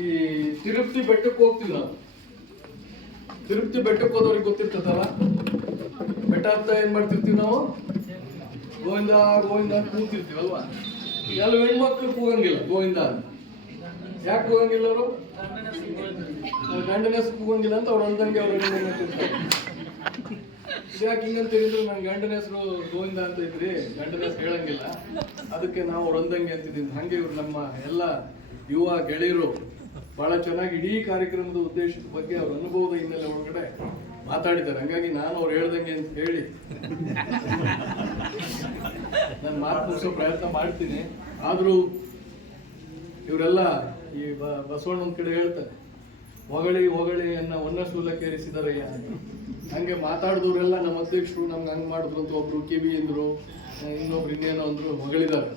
ಈ ತಿರುಪತಿ ಬೆಟ್ಟಕ್ಕೆ ಹೋಗ್ತೀವಿ ನಾವು. ತಿರುಪತಿ ಬೆಟ್ಟಕ್ಕೆ ಹೋದವ್ರಿಗೆ ಗೊತ್ತಿರ್ತದಲ್ಲ, ಬೆಟ್ಟ ಹತ್ತ ಏನ್ ಮಾಡ್ತಿರ್ತೀವಿ ನಾವು, ಗೋವಿಂದ ಗೋವಿಂದ ಅಂತ ಕೂಗ್ತಿರ್ತೀವಲ್ವಾ. ಎಲ್ಲ ಹೆಣ್ಮಕ್ಳು ಕೂಗಂಗಿಲ್ಲ ಗೋವಿಂದ ಅಂತ. ಯಾಕೆ ಕೂಗಂಗಿಲ್ಲ ಅವರು? ಗಂಡನ ಹೆಸರು ಕೂಗಂಗಿಲ್ಲ ಅಂತ ಅವ್ರು ಅಂದಂಗೆ ಅವ್ರು ಯಾಕೆ ಹಿಂಗಂತ ಹೇಳಿದ್ರು, ನನ್ನ ಗಂಡನ ಹೆಸರು ಗೋವಿಂದ ಅಂತ ಇದ್ರಿ, ಗಂಡನ ಹೆಸರು ಹೇಳಂಗಿಲ್ಲ, ಅದಕ್ಕೆ ನಾವು ಅವ್ರು ಅಂದಂಗೆ ಅಂತಿದ್ದೀನಿ. ಹಂಗೆ ಇವ್ರು ನಮ್ಮ ಎಲ್ಲ ಯುವ ಗೆಳೆಯರು ಬಹಳ ಚೆನ್ನಾಗಿ ಇಡೀ ಕಾರ್ಯಕ್ರಮದ ಉದ್ದೇಶದ ಬಗ್ಗೆ ಅವ್ರ ಅನುಭವದ ಹಿನ್ನೆಲೆ ಒಳಗಡೆ ಮಾತಾಡಿದ್ದಾರೆ. ಹಂಗಾಗಿ ನಾನು ಅವ್ರು ಹೇಳ್ದಂಗೆ ಅಂತ ಹೇಳಿ ನಾನು ಮಾತು ಮುಗಿಸೋ ಪ್ರಯತ್ನ ಮಾಡ್ತೀನಿ. ಆದರೂ ಇವರೆಲ್ಲ ಈ ಬಸವಣ್ಣ ಒಂದ್ ಕಡೆ ಹೇಳ್ತಾರೆ, ಹೊಗಳಿ ಹೊಗಳಿ ಅನ್ನ ಒನ್ನ ಸೂಲಕ್ಕೇರಿಸಿದಾರಯ್ಯ ಅಂತ. ಹಂಗೆ ಮಾತಾಡಿದವರೆಲ್ಲ ನಮ್ಮ ಅಧ್ಯಕ್ಷರು ನಮ್ಗೆ ಹಂಗೆ ಮಾಡಿದ್ರು ಅಂತ ಒಬ್ರು ಕಿವಿ ಅಂದ್ರು, ಇನ್ನೊಬ್ರು ಇನ್ನೇನೋ ಅಂದ್ರು, ಹೊಗಳಿದ್ದಾರೆ.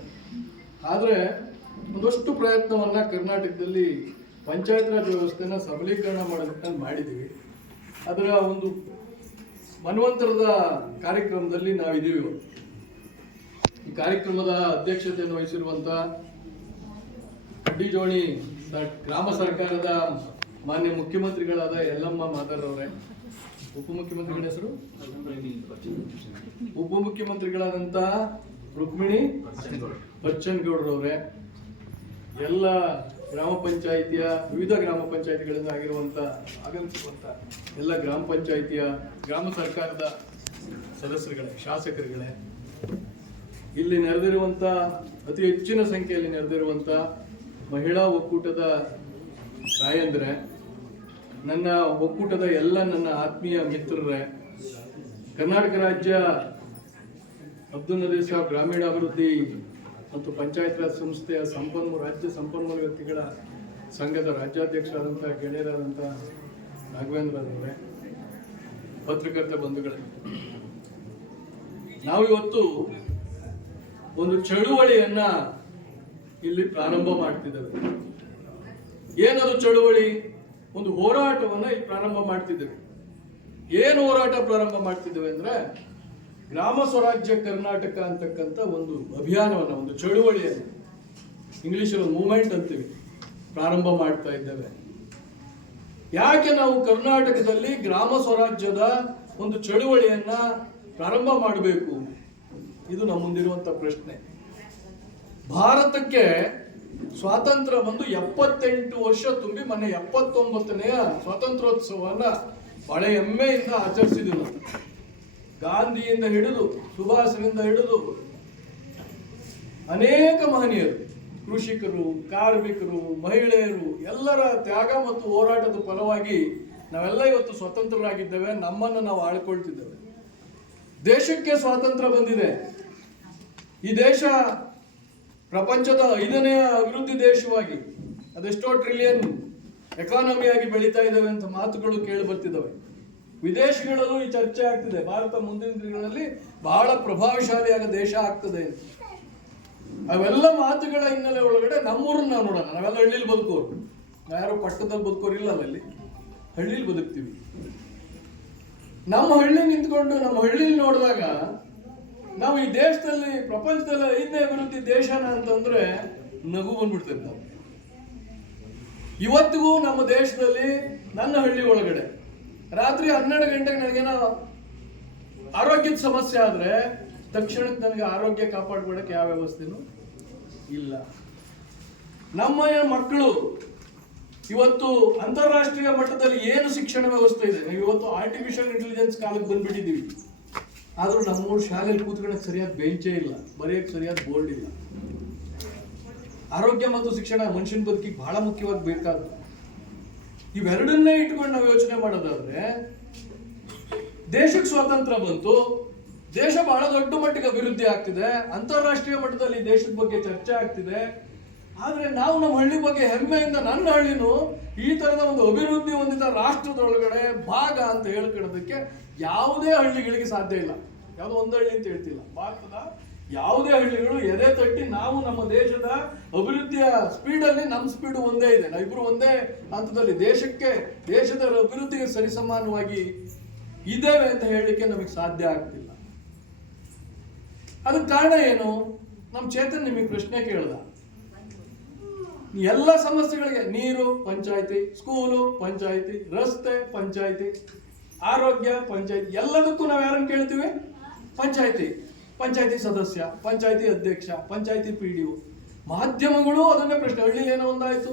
ಆದರೆ ಒಂದಷ್ಟು ಪ್ರಯತ್ನವನ್ನ ಕರ್ನಾಟಕದಲ್ಲಿ ಪಂಚಾಯತ್ ರಾಜ್ ವ್ಯವಸ್ಥೆನ ಸಬಲೀಕರಣ ಮಾಡೋದಕ್ಕೆ ಮಾಡಿದ್ದೀವಿ. ಅದರ ಒಂದು ಮನ್ವಂತರದ ಕಾರ್ಯಕ್ರಮದಲ್ಲಿ ನಾವಿದ್ದೀವಿ. ಈ ಕಾರ್ಯಕ್ರಮದ ಅಧ್ಯಕ್ಷತೆಯನ್ನು ವಹಿಸಿರುವಂತ ಅಡ್ಡಿಜೋಣಿ ಗ್ರಾಮ ಸರ್ಕಾರದ ಮಾನ್ಯ ಮುಖ್ಯಮಂತ್ರಿಗಳಾದ ಯಲ್ಲಮ್ಮ ಮಾತಾಡೋರೆ, ಉಪಮುಖ್ಯಮಂತ್ರಿಗಳ ಹೆಸರು ಉಪಮುಖ್ಯಮಂತ್ರಿಗಳಾದಂತ ರುಕ್ಮಿಣಿ ಬಚ್ಚನಗೌಡರವ್ರೆ, ಎಲ್ಲ ಗ್ರಾಮ ಪಂಚಾಯಿತಿಯ ವಿವಿಧ ಗ್ರಾಮ ಪಂಚಾಯಿತಿಗಳಿಂದ ಆಗಮಿಸಿರುವಂತ ಎಲ್ಲ ಗ್ರಾಮ ಪಂಚಾಯಿತಿಯ ಗ್ರಾಮ ಸರ್ಕಾರದ ಸದಸ್ಯರುಗಳೇ, ಶಾಸಕರುಗಳೇ, ಇಲ್ಲಿ ನೆರೆದಿರುವಂತ ಅತಿ ಹೆಚ್ಚಿನ ಸಂಖ್ಯೆಯಲ್ಲಿ ನೆರೆದಿರುವಂತ ಮಹಿಳಾ ಒಕ್ಕೂಟದ ತಾಯಂದ್ರೆ, ನನ್ನ ಒಕ್ಕೂಟದ ಎಲ್ಲ ನನ್ನ ಆತ್ಮೀಯ ಮಿತ್ರರೇ, ಕರ್ನಾಟಕ ರಾಜ್ಯ ಅಬ್ದುಲ್ ನದೀರ್ ಸಾಹೇಬ್ ಗ್ರಾಮೀಣಾಭಿವೃದ್ಧಿ ಮತ್ತು ಪಂಚಾಯತ್ ರಾಜ್ ಸಂಸ್ಥೆಯ ರಾಜ್ಯ ಸಂಪನ್ಮೂಲ ವ್ಯಕ್ತಿಗಳ ಸಂಘದ ರಾಜ್ಯಾಧ್ಯಕ್ಷರಾದಂಥ ಗೆಳೆಯರಾದಂಥ ರಾಘವೇಂದ್ರ ಅವರೇ, ಪತ್ರಕರ್ತ ಬಂಧುಗಳೇ, ನಾವು ಇವತ್ತು ಒಂದು ಚಳುವಳಿಯನ್ನ ಇಲ್ಲಿ ಪ್ರಾರಂಭ ಮಾಡ್ತಿದ್ದೇವೆ. ಏನದು ಚಳುವಳಿ? ಒಂದು ಹೋರಾಟವನ್ನ ಇಲ್ಲಿ ಪ್ರಾರಂಭ ಮಾಡ್ತಿದ್ದೇವೆ. ಏನು ಹೋರಾಟ ಪ್ರಾರಂಭ ಮಾಡ್ತಿದ್ದೇವೆ ಅಂದ್ರೆ, ಗ್ರಾಮ ಸ್ವರಾಜ್ಯ ಕರ್ನಾಟಕ ಅಂತಕ್ಕಂಥ ಒಂದು ಅಭಿಯಾನವನ್ನ, ಒಂದು ಚಳುವಳಿಯನ್ನು, ಇಂಗ್ಲಿಷಲ್ಲಿ ಒಂದು ಮೂವ್ಮೆಂಟ್ ಅಂತೀವಿ, ಪ್ರಾರಂಭ ಮಾಡ್ತಾ ಇದ್ದೇವೆ. ಯಾಕೆ ನಾವು ಕರ್ನಾಟಕದಲ್ಲಿ ಗ್ರಾಮ ಸ್ವರಾಜ್ಯದ ಒಂದು ಚಳುವಳಿಯನ್ನ ಪ್ರಾರಂಭ ಮಾಡಬೇಕು? ಇದು ನಮ್ಮ ಮುಂದಿರುವಂತ ಪ್ರಶ್ನೆ. ಭಾರತಕ್ಕೆ ಸ್ವಾತಂತ್ರ್ಯ ಬಂದು 78 ವರ್ಷ ತುಂಬಿ ಮೊನ್ನೆ 79ನೆಯ ಸ್ವಾತಂತ್ರ್ಯೋತ್ಸವವನ್ನ ಬಹಳ ಹೆಮ್ಮೆಯಿಂದ ಆಚರಿಸಿದ್ವಿ ನಾವು. ಗಾಂಧಿಯಿಂದ ಹಿಡಿದು ಸುಭಾಷರಿಂದ ಹಿಡಿದು ಅನೇಕ ಮಹನೀಯರು, ಕೃಷಿಕರು, ಕಾರ್ಮಿಕರು, ಮಹಿಳೆಯರು ಎಲ್ಲರ ತ್ಯಾಗ ಮತ್ತು ಹೋರಾಟದ ಫಲವಾಗಿ ನಾವೆಲ್ಲ ಇವತ್ತು ಸ್ವತಂತ್ರರಾಗಿದ್ದೇವೆ. ನಮ್ಮನ್ನು ನಾವು ಆಳ್ಕೊಳ್ತಿದ್ದೇವೆ. ದೇಶಕ್ಕೆ ಸ್ವಾತಂತ್ರ್ಯ ಬಂದಿದೆ. ಈ ದೇಶ ಪ್ರಪಂಚದ 5ನೇ ಅಭಿವೃದ್ಧಿ ದೇಶವಾಗಿ, ಅದೆಷ್ಟೋ ಟ್ರಿಲಿಯನ್ ಎಕಾನಮಿಯಾಗಿ ಬೆಳೀತಾ ಇದ್ದಾವೆ ಅಂತ ಮಾತುಗಳು ಕೇಳಿ ಬರ್ತಿದ್ದಾವೆ. ವಿದೇಶಗಳಲ್ಲೂ ಈ ಚರ್ಚೆ ಆಗ್ತಿದೆ, ಭಾರತ ಮುಂದಿನ ದಿನಗಳಲ್ಲಿ ಬಹಳ ಪ್ರಭಾವಶಾಲಿಯಾದ ದೇಶ ಆಗ್ತದೆ. ಅವೆಲ್ಲ ಮಾತುಗಳ ಹಿನ್ನೆಲೆ ಒಳಗಡೆ ನಮ್ಮೂರನ್ನ ನಾವು ನೋಡೋಣ. ನಾವೆಲ್ಲ ಹಳ್ಳಿಲಿ ಬದುಕೋರು, ಯಾರು ಪಟ್ಟಣದಲ್ಲಿ ಬದುಕೋರು ಇಲ್ಲ, ಅಲ್ಲಿ ಹಳ್ಳಿಲಿ ಬದುಕ್ತೀವಿ. ನಮ್ಮ ಹಳ್ಳಿ ನಿಂತ್ಕೊಂಡು ನಮ್ಮ ಹಳ್ಳಿಲಿ ನೋಡಿದಾಗ ನಾವು ಈ ದೇಶದಲ್ಲಿ ಪ್ರಪಂಚದಲ್ಲಿ 5ನೇ ಅಭಿವೃದ್ಧಿ ದೇಶನ ಅಂತಂದ್ರೆ ನಗು ಬಂದ್ಬಿಡ್ತೇವೆ ನಾವು. ಇವತ್ತಿಗೂ ನಮ್ಮ ದೇಶದಲ್ಲಿ ನನ್ನ ಹಳ್ಳಿ ಒಳಗಡೆ ರಾತ್ರಿ 12 ಗಂಟೆಗೆ ನನಗೇನೋ ಆರೋಗ್ಯದ ಸಮಸ್ಯೆ ಆದ್ರೆ ತಕ್ಷಣಕ್ಕೆ ನನಗೆ ಆರೋಗ್ಯ ಕಾಪಾಡ್ಕೊಳಕ್ಕೆ ಯಾವ ವ್ಯವಸ್ಥೆನೂ ಇಲ್ಲ. ನಮ್ಮ ಮಕ್ಕಳು ಇವತ್ತು ಅಂತಾರಾಷ್ಟ್ರೀಯ ಮಟ್ಟದಲ್ಲಿ ಏನು ಶಿಕ್ಷಣ ವ್ಯವಸ್ಥೆ ಇದೆ, ನಾವು ಇವತ್ತು ಆರ್ಟಿಫಿಷಿಯಲ್ ಇಂಟೆಲಿಜೆನ್ಸ್ ಕಾಲಕ್ಕೆ ಬಂದ್ಬಿಟ್ಟಿದ್ದೀವಿ. ಆದ್ರೂ ನಮ್ಮೂರು ಶಾಲೆಯಲ್ಲಿ ಕೂತ್ಕೊಳ್ಳೋಕೆ ಸರಿಯಾದ ಬೆಂಚೇ ಇಲ್ಲ, ಬರೆಯಕ್ಕೆ ಸರಿಯಾದ ಬೋರ್ಡ್ ಇಲ್ಲ. ಆರೋಗ್ಯ ಮತ್ತು ಶಿಕ್ಷಣ ಮನುಷ್ಯನ ಬದುಕಿಗೆ ಬಹಳ ಮುಖ್ಯವಾಗಿ ಬೇಕಾದ. ಇವೆರಡನ್ನೇ ಇಟ್ಕೊಂಡು ನಾವು ಯೋಚನೆ ಮಾಡೋದಾದ್ರೆ, ದೇಶಕ್ಕೆ ಸ್ವಾತಂತ್ರ್ಯ ಬಂತು, ದೇಶ ಬಹಳ ದೊಡ್ಡ ಮಟ್ಟಿಗೆ ಅಭಿವೃದ್ಧಿ ಆಗ್ತಿದೆ, ಅಂತಾರಾಷ್ಟ್ರೀಯ ಮಟ್ಟದಲ್ಲಿ ದೇಶದ ಬಗ್ಗೆ ಚರ್ಚೆ ಆಗ್ತಿದೆ. ಆದ್ರೆ ನಾವು ನಮ್ಮ ಹಳ್ಳಿ ಬಗ್ಗೆ ಹೆಮ್ಮೆಯಿಂದ, ನನ್ನ ಹಳ್ಳಿನೂ ಈ ತರದ ಒಂದು ಅಭಿವೃದ್ಧಿ ಹೊಂದಿದ ರಾಷ್ಟ್ರದೊಳಗಡೆ ಭಾಗ ಅಂತ ಹೇಳ್ಕೊಳ್ಳೋದಕ್ಕೆ ಯಾವುದೇ ಹಳ್ಳಿಗಳಿಗೆ ಸಾಧ್ಯ ಇಲ್ಲ. ಯಾವುದೋ ಒಂದು ಹಳ್ಳಿ ಅಂತ ಹೇಳ್ತಿಲ್ಲ, ಭಾರತದ ಯಾವುದೇ ಹಳ್ಳಿಗಳು ಎದೆ ತಟ್ಟಿ ನಾವು ನಮ್ಮ ದೇಶದ ಅಭಿವೃದ್ಧಿಯ ಸ್ಪೀಡಲ್ಲಿ ನಮ್ಮ ಸ್ಪೀಡು ಒಂದೇ ಇದೆ, ನಾವಿಬ್ರು ಒಂದೇ ಹಂತದಲ್ಲಿ ದೇಶದ ಅಭಿವೃದ್ಧಿಗೆ ಸರಿಸಮಾನವಾಗಿ ಇದ್ದೇವೆ ಅಂತ ಹೇಳಲಿಕ್ಕೆ ನಮಗೆ ಸಾಧ್ಯ ಆಗ್ತಿಲ್ಲ. ಅದಕ್ಕೆ ಕಾರಣ ಏನು? ನಮ್ಮ ಚೇತನ್ ನಿಮಗೆ ಪ್ರಶ್ನೆ ಕೇಳ್ದ, ಎಲ್ಲ ಸಮಸ್ಯೆಗಳಿಗೆ ನೀರು ಪಂಚಾಯಿತಿ, ಸ್ಕೂಲು ಪಂಚಾಯಿತಿ, ರಸ್ತೆ ಪಂಚಾಯಿತಿ, ಆರೋಗ್ಯ ಪಂಚಾಯಿತಿ, ಎಲ್ಲದಕ್ಕೂ ನಾವು ಯಾರನ್ನು ಕೇಳ್ತೀವಿ? ಪಂಚಾಯಿತಿ, ಪಂಚಾಯಿತಿ ಸದಸ್ಯ, ಪಂಚಾಯಿತಿ ಅಧ್ಯಕ್ಷ, ಪಂಚಾಯಿತಿ PDO. ಮಾಧ್ಯಮಗಳು ಅದನ್ನೇ ಪ್ರಶ್ನೆ. ಹಳ್ಳಿ ಏನೋ ಒಂದಾಯ್ತು,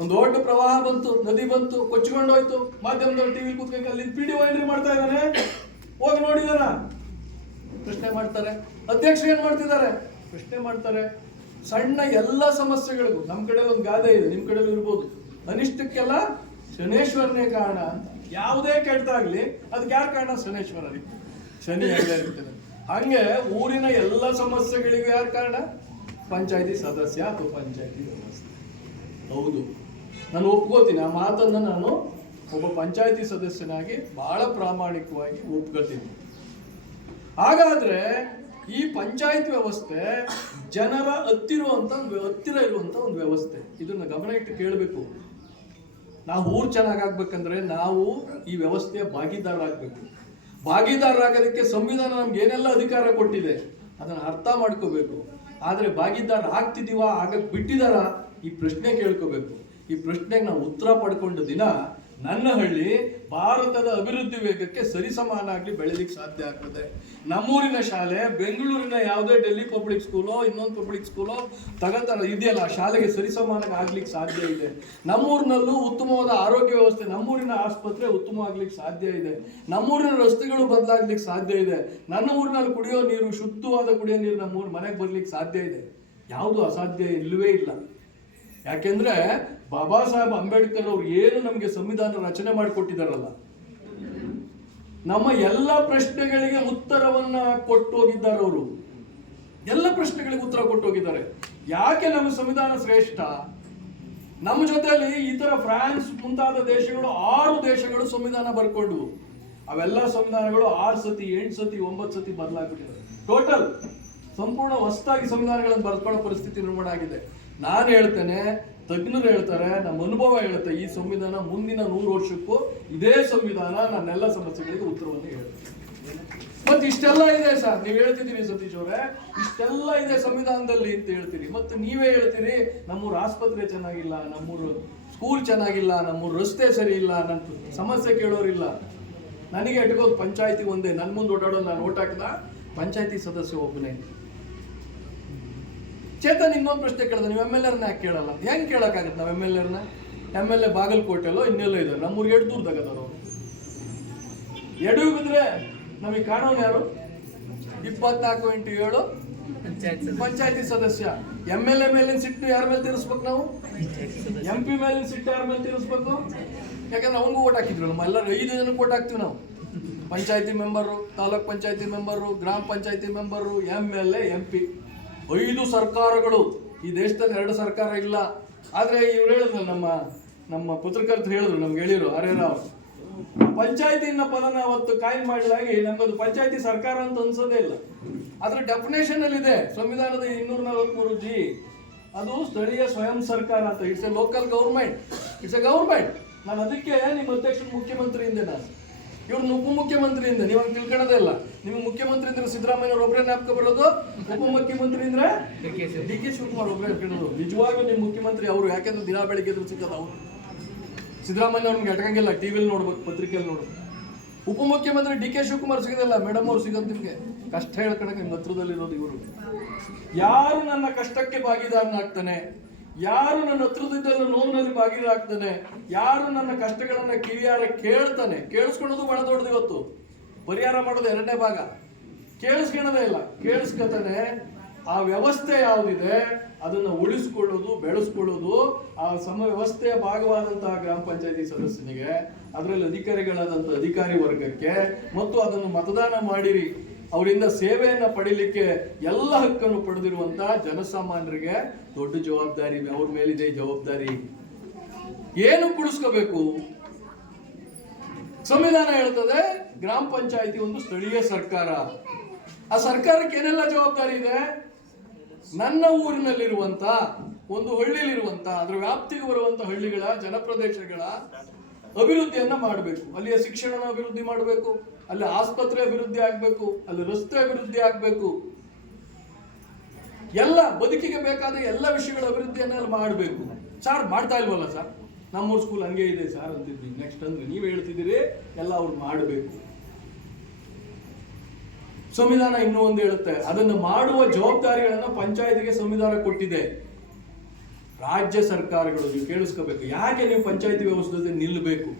ಒಂದು ದೊಡ್ಡ ಪ್ರವಾಹ ಬಂತು, ನದಿ ಬಂತು, ಕೊಚ್ಚಿಕೊಂಡು ಹೋಯ್ತು, ಮಾಧ್ಯಮದವ್ರು ಟಿವಿ ಕೂತ್ಕೊಂಡು ಅಲ್ಲಿ PDO ಎಂಟ್ರಿ ಮಾಡ್ತಾ ಇದ್ದಾನೆ, ಹೋಗಿ ನೋಡಿದಾರ, ಪ್ರಶ್ನೆ ಮಾಡ್ತಾರೆ. ಅಧ್ಯಕ್ಷರು ಏನ್ ಮಾಡ್ತಿದ್ದಾರೆ? ಪ್ರಶ್ನೆ ಮಾಡ್ತಾರೆ. ಸಣ್ಣ ಎಲ್ಲ ಸಮಸ್ಯೆಗಳಿಗೂ ನಮ್ಮ ಕಡೆ ಒಂದು ಗಾದೆ ಇದೆ, ನಿಮ್ ಕಡೆ ಇರ್ಬೋದು, ಅನಿಷ್ಟಕ್ಕೆಲ್ಲ ಶನೇಶ್ವರನೇ ಕಾರಣ ಅಂತ. ಯಾವುದೇ ಕೆಟ್ಟದಾಗ್ಲಿ ಅದಕ್ಕೆ ಯಾರು ಕಾರಣ? ಶನೇಶ್ವರರಿಗೆ, ಶನಿ ಆಗಲೇ ಇರ್ತದೆ. ಹಂಗೆ ಊರಿನ ಎಲ್ಲ ಸಮಸ್ಯೆಗಳಿಗೂ ಯಾರು ಕಾರಣ? ಪಂಚಾಯಿತಿ ಸದಸ್ಯ ಅಥವಾ ಪಂಚಾಯಿತಿ ವ್ಯವಸ್ಥೆ. ಹೌದು, ನಾನು ಒಪ್ಕೋತೀನಿ, ಆ ಮಾತನ್ನು ನಾನು ಒಬ್ಬ ಪಂಚಾಯಿತಿ ಸದಸ್ಯನಾಗಿ ಬಹಳ ಪ್ರಾಮಾಣಿಕವಾಗಿ ಒಪ್ಕೋತೀನಿ. ಹಾಗಾದ್ರೆ ಈ ಪಂಚಾಯತ್ ವ್ಯವಸ್ಥೆ ಜನರ ಹತ್ತಿರ ಇರುವಂತ ಒಂದು ವ್ಯವಸ್ಥೆ. ಇದನ್ನ ಗಮನ ಇಟ್ಟು ಕೇಳಬೇಕು. ನಾವು ಊರು ಚೆನ್ನಾಗಾಗ್ಬೇಕಂದ್ರೆ ನಾವು ಈ ವ್ಯವಸ್ಥೆಯ ಭಾಗಿದಾರರಾಗಬೇಕು. ಭಾಗಿದಾರರಾಗೋದಕ್ಕೆ ಸಂವಿಧಾನ ನಮ್ಗೆ ಏನೆಲ್ಲ ಅಧಿಕಾರ ಕೊಟ್ಟಿದೆ ಅದನ್ನ ಅರ್ಥ ಮಾಡ್ಕೋಬೇಕು. ಆದ್ರೆ ಭಾಗಿದಾರ ಆಗ್ತಿದೀವ, ಆಗಕ್ ಬಿಟ್ಟಿದಾರ, ಈ ಪ್ರಶ್ನೆ ಕೇಳ್ಕೋಬೇಕು. ಈ ಪ್ರಶ್ನೆಗೆ ನಾವು ಉತ್ತರ ಪಡ್ಕೊಂಡ ದಿನ ನನ್ನ ಹಳ್ಳಿ ಭಾರತದ ಅಭಿವೃದ್ಧಿ ವೇಗಕ್ಕೆ ಸರಿಸಮಾನಾಗಿ ಬೆಳೆಲಿಕ್ಕೆ ಸಾಧ್ಯ ಆಗ್ತದೆ. ನಮ್ಮೂರಿನ ಶಾಲೆ ಬೆಂಗಳೂರಿನ ಯಾವುದೇ ಡೆಲ್ಲಿ ಪಬ್ಲಿಕ್ ಸ್ಕೂಲೋ ಇನ್ನೊಂದು ಪಬ್ಲಿಕ್ ಸ್ಕೂಲೋ ತಗಂತಾರ ಇದೆಯಲ್ಲ, ಶಾಲೆಗೆ ಸರಿಸಮಾನಾಗಿ ಆಗ್ಲಿಕ್ಕೆ ಸಾಧ್ಯ ಇದೆ. ನಮ್ಮೂರಿನಲ್ಲೂ ಉತ್ತಮವಾದ ಆರೋಗ್ಯ ವ್ಯವಸ್ಥೆ, ನಮ್ಮೂರಿನ ಆಸ್ಪತ್ರೆ ಉತ್ತಮವಾಗ್ಲಿಕ್ಕೆ ಸಾಧ್ಯ ಇದೆ. ನಮ್ಮೂರಿನ ರಸ್ತೆಗಳು ಬದಲಾಗ್ಲಿಕ್ಕೆ ಸಾಧ್ಯ ಇದೆ. ನನ್ನ ಊರಿನಲ್ಲಿ ಕುಡಿಯೋ ನೀರು, ಶುದ್ಧವಾದ ಕುಡಿಯೋ ನೀರು ನಮ್ಮೂರ ಮನೆಗೆ ಬರ್ಲಿಕ್ಕೆ ಸಾಧ್ಯ ಇದೆ. ಯಾವುದು ಅಸಾಧ್ಯ ಇಲ್ಲವೇ ಇಲ್ಲ. ಯಾಕೆಂದ್ರೆ ಬಾಬಾ ಸಾಹೇಬ್ ಅಂಬೇಡ್ಕರ್ ಅವರು ಏನು ನಮಗೆ ಸಂವಿಧಾನ ರಚನೆ ಮಾಡಿಕೊಟ್ಟಿದಾರಲ್ಲ, ನಮ್ಮ ಎಲ್ಲ ಪ್ರಶ್ನೆಗಳಿಗೆ ಉತ್ತರವನ್ನ ಕೊಟ್ಟು ಹೋಗಿದ್ದಾರೆ. ಅವರು ಎಲ್ಲ ಪ್ರಶ್ನೆಗಳಿಗೆ ಉತ್ತರ ಕೊಟ್ಟು ಹೋಗಿದ್ದಾರೆ. ಯಾಕೆ ನಮ್ಮ ಸಂವಿಧಾನ ಶ್ರೇಷ್ಠ? ನಮ್ಮ ಜೊತೆಯಲ್ಲಿ ಇತರ ಫ್ರಾನ್ಸ್ ಮುಂತಾದ ದೇಶಗಳು 6 ದೇಶಗಳು ಸಂವಿಧಾನ ಬರ್ಕೊಂಡ್ವು. ಅವೆಲ್ಲ ಸಂವಿಧಾನಗಳು 6 ಸತಿ 8 ಸತಿ 9 ಸತಿ ಬದಲಾಗ್ಬಿಟ್ಟಿದ್ದಾರೆ. ಟೋಟಲ್ ಸಂಪೂರ್ಣ ಹೊಸದಾಗಿ ಸಂವಿಧಾನಗಳನ್ನು ಬರ್ಕೊಳ್ಳೋ ಪರಿಸ್ಥಿತಿ ನಿರ್ಮಾಣ ಆಗಿದೆ. ನಾನು ಹೇಳ್ತೇನೆ, ತಜ್ಞರು ಹೇಳ್ತಾರೆ, ನಮ್ಮ ಅನುಭವ ಹೇಳುತ್ತೆ, ಈ ಸಂವಿಧಾನ ಮುಂದಿನ 100 ವರ್ಷಕ್ಕೂ ಇದೇ ಸಂವಿಧಾನ ನನ್ನೆಲ್ಲ ಸಮಸ್ಯೆಗಳಿಗೆ ಉತ್ತರವನ್ನು ಹೇಳುತ್ತೆ. ಮತ್ತೆ ಇಷ್ಟೆಲ್ಲ ಇದೆ ಸರ್, ನೀವು ಹೇಳ್ತಿದ್ದೀರಿ ಸತೀಶ್ ಅವರೇ, ಇಷ್ಟೆಲ್ಲ ಇದೆ ಸಂವಿಧಾನದಲ್ಲಿ ಅಂತ ಹೇಳ್ತೀರಿ. ಮತ್ತೆ ನೀವೇ ಹೇಳ್ತೀರಿ ನಮ್ಮೂರು ಆಸ್ಪತ್ರೆ ಚೆನ್ನಾಗಿಲ್ಲ, ನಮ್ಮೂರು ಸ್ಕೂಲ್ ಚೆನ್ನಾಗಿಲ್ಲ, ನಮ್ಮೂರು ರಸ್ತೆ ಸರಿ ಇಲ್ಲ, ನನ್ನ ಸಮಸ್ಯೆ ಕೇಳೋರಿಲ್ಲ. ನನಗೆ ಇಟ್ಕೋದು ಪಂಚಾಯತಿ ಒಂದೇ, ನನ್ನ ಮುಂದೆ ಓಡಾಡೋದು, ನಾನು ಓಟ್ ಹಾಕಿದ ಪಂಚಾಯತಿ ಸದಸ್ಯ ಒಬ್ಬನೇ. ಚೇತನ್ ಇನ್ನೊಂದು ಪ್ರಶ್ನೆ ಕೇಳಿದ, ನೀವು MLA ಯಾಕೆ ಕೇಳಲ್ಲ? ಹೆಂಗೆ ಕೇಳೋಕ್ಕಾಗತ್ತೆ ನಾವು MLA? MLA ಬಾಗಲಕೋಟೆಲ್ಲೋ ಇನ್ನೆಲ್ಲೋ ಇದ್ದಾರೆ, ನಮ್ಮೂರಿಗೆ 2 ದೂರದಾಗದವರು. ಎಡು ಬಿದ್ರೆ ನಮಗೆ ಕಾಣೋನು ಯಾರು? 24x7 ಪಂಚಾಯತಿ ಸದಸ್ಯ. MLA ಮೇಲಿನ ಸಿಟ್ಟು ಯಾರ ಮೇಲೆ ತೀರಿಸ್ಬೇಕು ನಾವು? MP ಮೇಲಿನ ಸಿಟ್ಟು ಯಾರ ಮೇಲೆ ತೀರಿಸ್ಬೇಕು? ಯಾಕಂದ್ರೆ ಅವನಿಗೂ ಓಟ್ ಹಾಕಿದ್ರು. ನಮ್ಮ ಎಲ್ಲರೂ 5 ಜನಕ್ಕೆ ಓಟ್ ಹಾಕ್ತೀವಿ ನಾವು. ಪಂಚಾಯತಿ ಮೆಂಬರು, ತಾಲೂಕ್ ಪಂಚಾಯತಿ ಮೆಂಬರು, ಗ್ರಾಮ ಪಂಚಾಯತಿ ಮೆಂಬರು, MLA, MP, 5 ಸರ್ಕಾರಗಳು. ಈ ದೇಶದಲ್ಲಿ 2 ಸರ್ಕಾರ ಇಲ್ಲ. ಆದ್ರೆ ಇವ್ರು ಹೇಳಿದ್ರು, ನಮ್ಮ ಪತ್ರಕರ್ತರು ಹೇಳಿದ್ರು, ನಮ್ಗೆ ಹೇಳಿರು ಹರೇರಾವ್, ಪಂಚಾಯತಿ ಅನ್ನೋ ಪದನ ಅವತ್ತು ಕಾಯಿನ್ ಮಾಡಲಾಗಿ ನಮ್ಮದು ಪಂಚಾಯತಿ ಸರ್ಕಾರ ಅಂತ ಅನ್ಸೋದೇ ಇಲ್ಲ. ಅದ್ರ ಡೆಫಿನೇಷನ್ ಅಲ್ಲಿ ಇದೆ ಸಂವಿಧಾನದ 243G. ಅದು ಸ್ಥಳೀಯ ಸ್ವಯಂ ಸರ್ಕಾರ ಅಂತ. It's A local government, it's A government. ನಾನು ಅದಕ್ಕೆ ನಿಮ್ಮ ಅಧ್ಯಕ್ಷರು ಮುಖ್ಯಮಂತ್ರಿಯಿಂದ, ನಾನು ಇವ್ರನ್ನ ಉಪಮುಖ್ಯಮಂತ್ರಿ ಇಂದ ನೀವು ಹಂಗೆ ತಿಳ್ಕೊಳ್ಳೋದೇ ಇಲ್ಲ. ನಿಮ್ಗೆ ಮುಖ್ಯಮಂತ್ರಿ ಅಂದ್ರೆ ಸಿದ್ದರಾಮಯ್ಯವ್ರು ಒಬ್ಬರೇ ಜ್ಞಾಪಕ ಬರೋದು, ಉಪಮುಖ್ಯಮಂತ್ರಿ ಅಂದ್ರೆ DK ಶಿವಕುಮಾರ್ ಒಬ್ಬರೇ ಹೇಳ್ಕೊಳ್ಳೋದು. ನಿಜವಾಗ್ಲೂ ನಿಮ್ಮ ಮುಖ್ಯಮಂತ್ರಿ ಅವರು, ಯಾಕೆಂದ್ರೆ ದಿನ ಬೆಳಿಗ್ಗೆ ಎದುರು ಸಿಕ್ಕದ ಅವರು. ಸಿದ್ದರಾಮಯ್ಯ ಅವ್ರಿಗೆ ಎಟಕಂಗಿಲ್ಲ, ಟಿವಿಲಿ ನೋಡ್ಬೇಕು, ಪತ್ರಿಕೆಯಲ್ಲಿ ನೋಡ್ಬೇಕು. ಉಪಮುಖ್ಯಮಂತ್ರಿ DK ಶಿವಕುಮಾರ್ ಸಿಗೋದಿಲ್ಲ, ಮೇಡಮ್ ಅವ್ರು ಸಿಗೋದು. ನಿಮ್ಗೆ ಕಷ್ಟ ಹೇಳ್ಕೊಳಕ್ಕೆ ನಿಮ್ಮ ಹತ್ರದಲ್ಲಿರೋದು ಇವರು. ಯಾರು ನನ್ನ ಕಷ್ಟಕ್ಕೆ ಭಾಗಿದಾರನಾಗ್ತಾನೆ, ಯಾರು ನನ್ನ ಹತ್ರದಿದ್ದಲ್ಲ ನೋವಿನಲ್ಲಿ ಭಾಗಿದಾಗ್ತಾನೆ, ಯಾರು ನನ್ನ ಕಷ್ಟಗಳನ್ನ ಕಿವಿಯಾರ ಕೇಳ್ತಾನೆ, ಕೇಳಿಸ್ಕೊಳ್ಳೋದು ಬಹಳ ದೊಡ್ಡದು. ಇವತ್ತು ಪರಿಹಾರ ಮಾಡೋದು 2ನೇ ಭಾಗ, ಕೇಳಿಸ್ಕೊಳ್ಳೋದೇ ಇಲ್ಲ, ಕೇಳಿಸ್ಕೊತಾನೆ. ಆ ವ್ಯವಸ್ಥೆ ಯಾವುದಿದೆ ಅದನ್ನ ಉಳಿಸ್ಕೊಳ್ಳೋದು, ಬೆಳೆಸ್ಕೊಳ್ಳೋದು ಆ ವ್ಯವಸ್ಥೆಯ ಭಾಗವಾದಂತಹ ಗ್ರಾಮ ಪಂಚಾಯತಿ ಸದಸ್ಯನಿಗೆ, ಅದರಲ್ಲಿ ಅಧಿಕಾರಿಗಳಾದಂಥ ಅಧಿಕಾರಿ ವರ್ಗಕ್ಕೆ, ಮತ್ತು ಅದನ್ನು ಮತದಾನ ಮಾಡಿರಿ ಅವರಿಂದ ಸೇವೆಯನ್ನ ಪಡಿಲಿಕ್ಕೆ ಎಲ್ಲ ಹಕ್ಕನ್ನು ಪಡೆದಿರುವಂತಹ ಜನಸಾಮಾನ್ಯರಿಗೆ ದೊಡ್ಡ ಜವಾಬ್ದಾರಿ ಅವ್ರ ಮೇಲಿದೆ. ಜವಾಬ್ದಾರಿ ಏನು ಕುಳಿಸ್ಕೋಬೇಕು? ಸಂವಿಧಾನ ಹೇಳ್ತದೆ ಗ್ರಾಮ ಪಂಚಾಯತಿ ಒಂದು ಸ್ಥಳೀಯ ಸರ್ಕಾರ. ಆ ಸರ್ಕಾರಕ್ಕೆ ಏನೆಲ್ಲ ಜವಾಬ್ದಾರಿ ಇದೆ? ನನ್ನ ಊರಿನಲ್ಲಿರುವಂತ ಒಂದು ಹಳ್ಳಿಯಲ್ಲಿರುವಂತ ಅದರ ವ್ಯಾಪ್ತಿಗೆ ಬರುವಂತ ಹಳ್ಳಿಗಳ ಜನಪ್ರದೇಶಗಳ ಅಭಿವೃದ್ಧಿಯನ್ನ ಮಾಡಬೇಕು. ಅಲ್ಲಿಯ ಶಿಕ್ಷಣ ಅಭಿವೃದ್ಧಿ ಮಾಡಬೇಕು, ಅಲ್ಲಿ ಆಸ್ಪತ್ರೆ ಅಭಿವೃದ್ಧಿ ಆಗ್ಬೇಕು, ಅಲ್ಲಿ ರಸ್ತೆ ಅಭಿವೃದ್ಧಿ ಆಗ್ಬೇಕು. ಎಲ್ಲ ಬದುಕಿಗೆ ಬೇಕಾದ ಎಲ್ಲ ವಿಷಯಗಳ ಅಭಿವೃದ್ಧಿಯನ್ನ ಮಾಡಬೇಕು. ಸರ್ ಮಾಡ್ತಾ ಇಲ್ವಲ್ಲ ಸರ್, ನಮ್ಮೂರು ಸ್ಕೂಲ್ ಹಂಗೆ ಇದೆ ಸರ್ ಅಂತಿದ್ವಿ. ನೆಕ್ಸ್ಟ್ ಅಂದ್ರೆ ನೀವು ಹೇಳ್ತಿದ್ದೀರಿ ಎಲ್ಲ ಅವ್ರು ಮಾಡಬೇಕು. ಸಂವಿಧಾನ ಇನ್ನೂ ಒಂದು ಹೇಳುತ್ತೆ, ಅದನ್ನು ಮಾಡುವ ಜವಾಬ್ದಾರಿಗಳನ್ನು ಪಂಚಾಯತಿಗೆ ಸಂವಿಧಾನ ಕೊಟ್ಟಿದೆ. ರಾಜ್ಯ ಸರ್ಕಾರಗಳು ನೀವು ಕೇಳಿಸ್ಕೋಬೇಕು, ಯಾಕೆ ನೀವು ಪಂಚಾಯತಿ ವ್ಯವಸ್ಥೆ ನಿಲ್ಲಬೇಕು?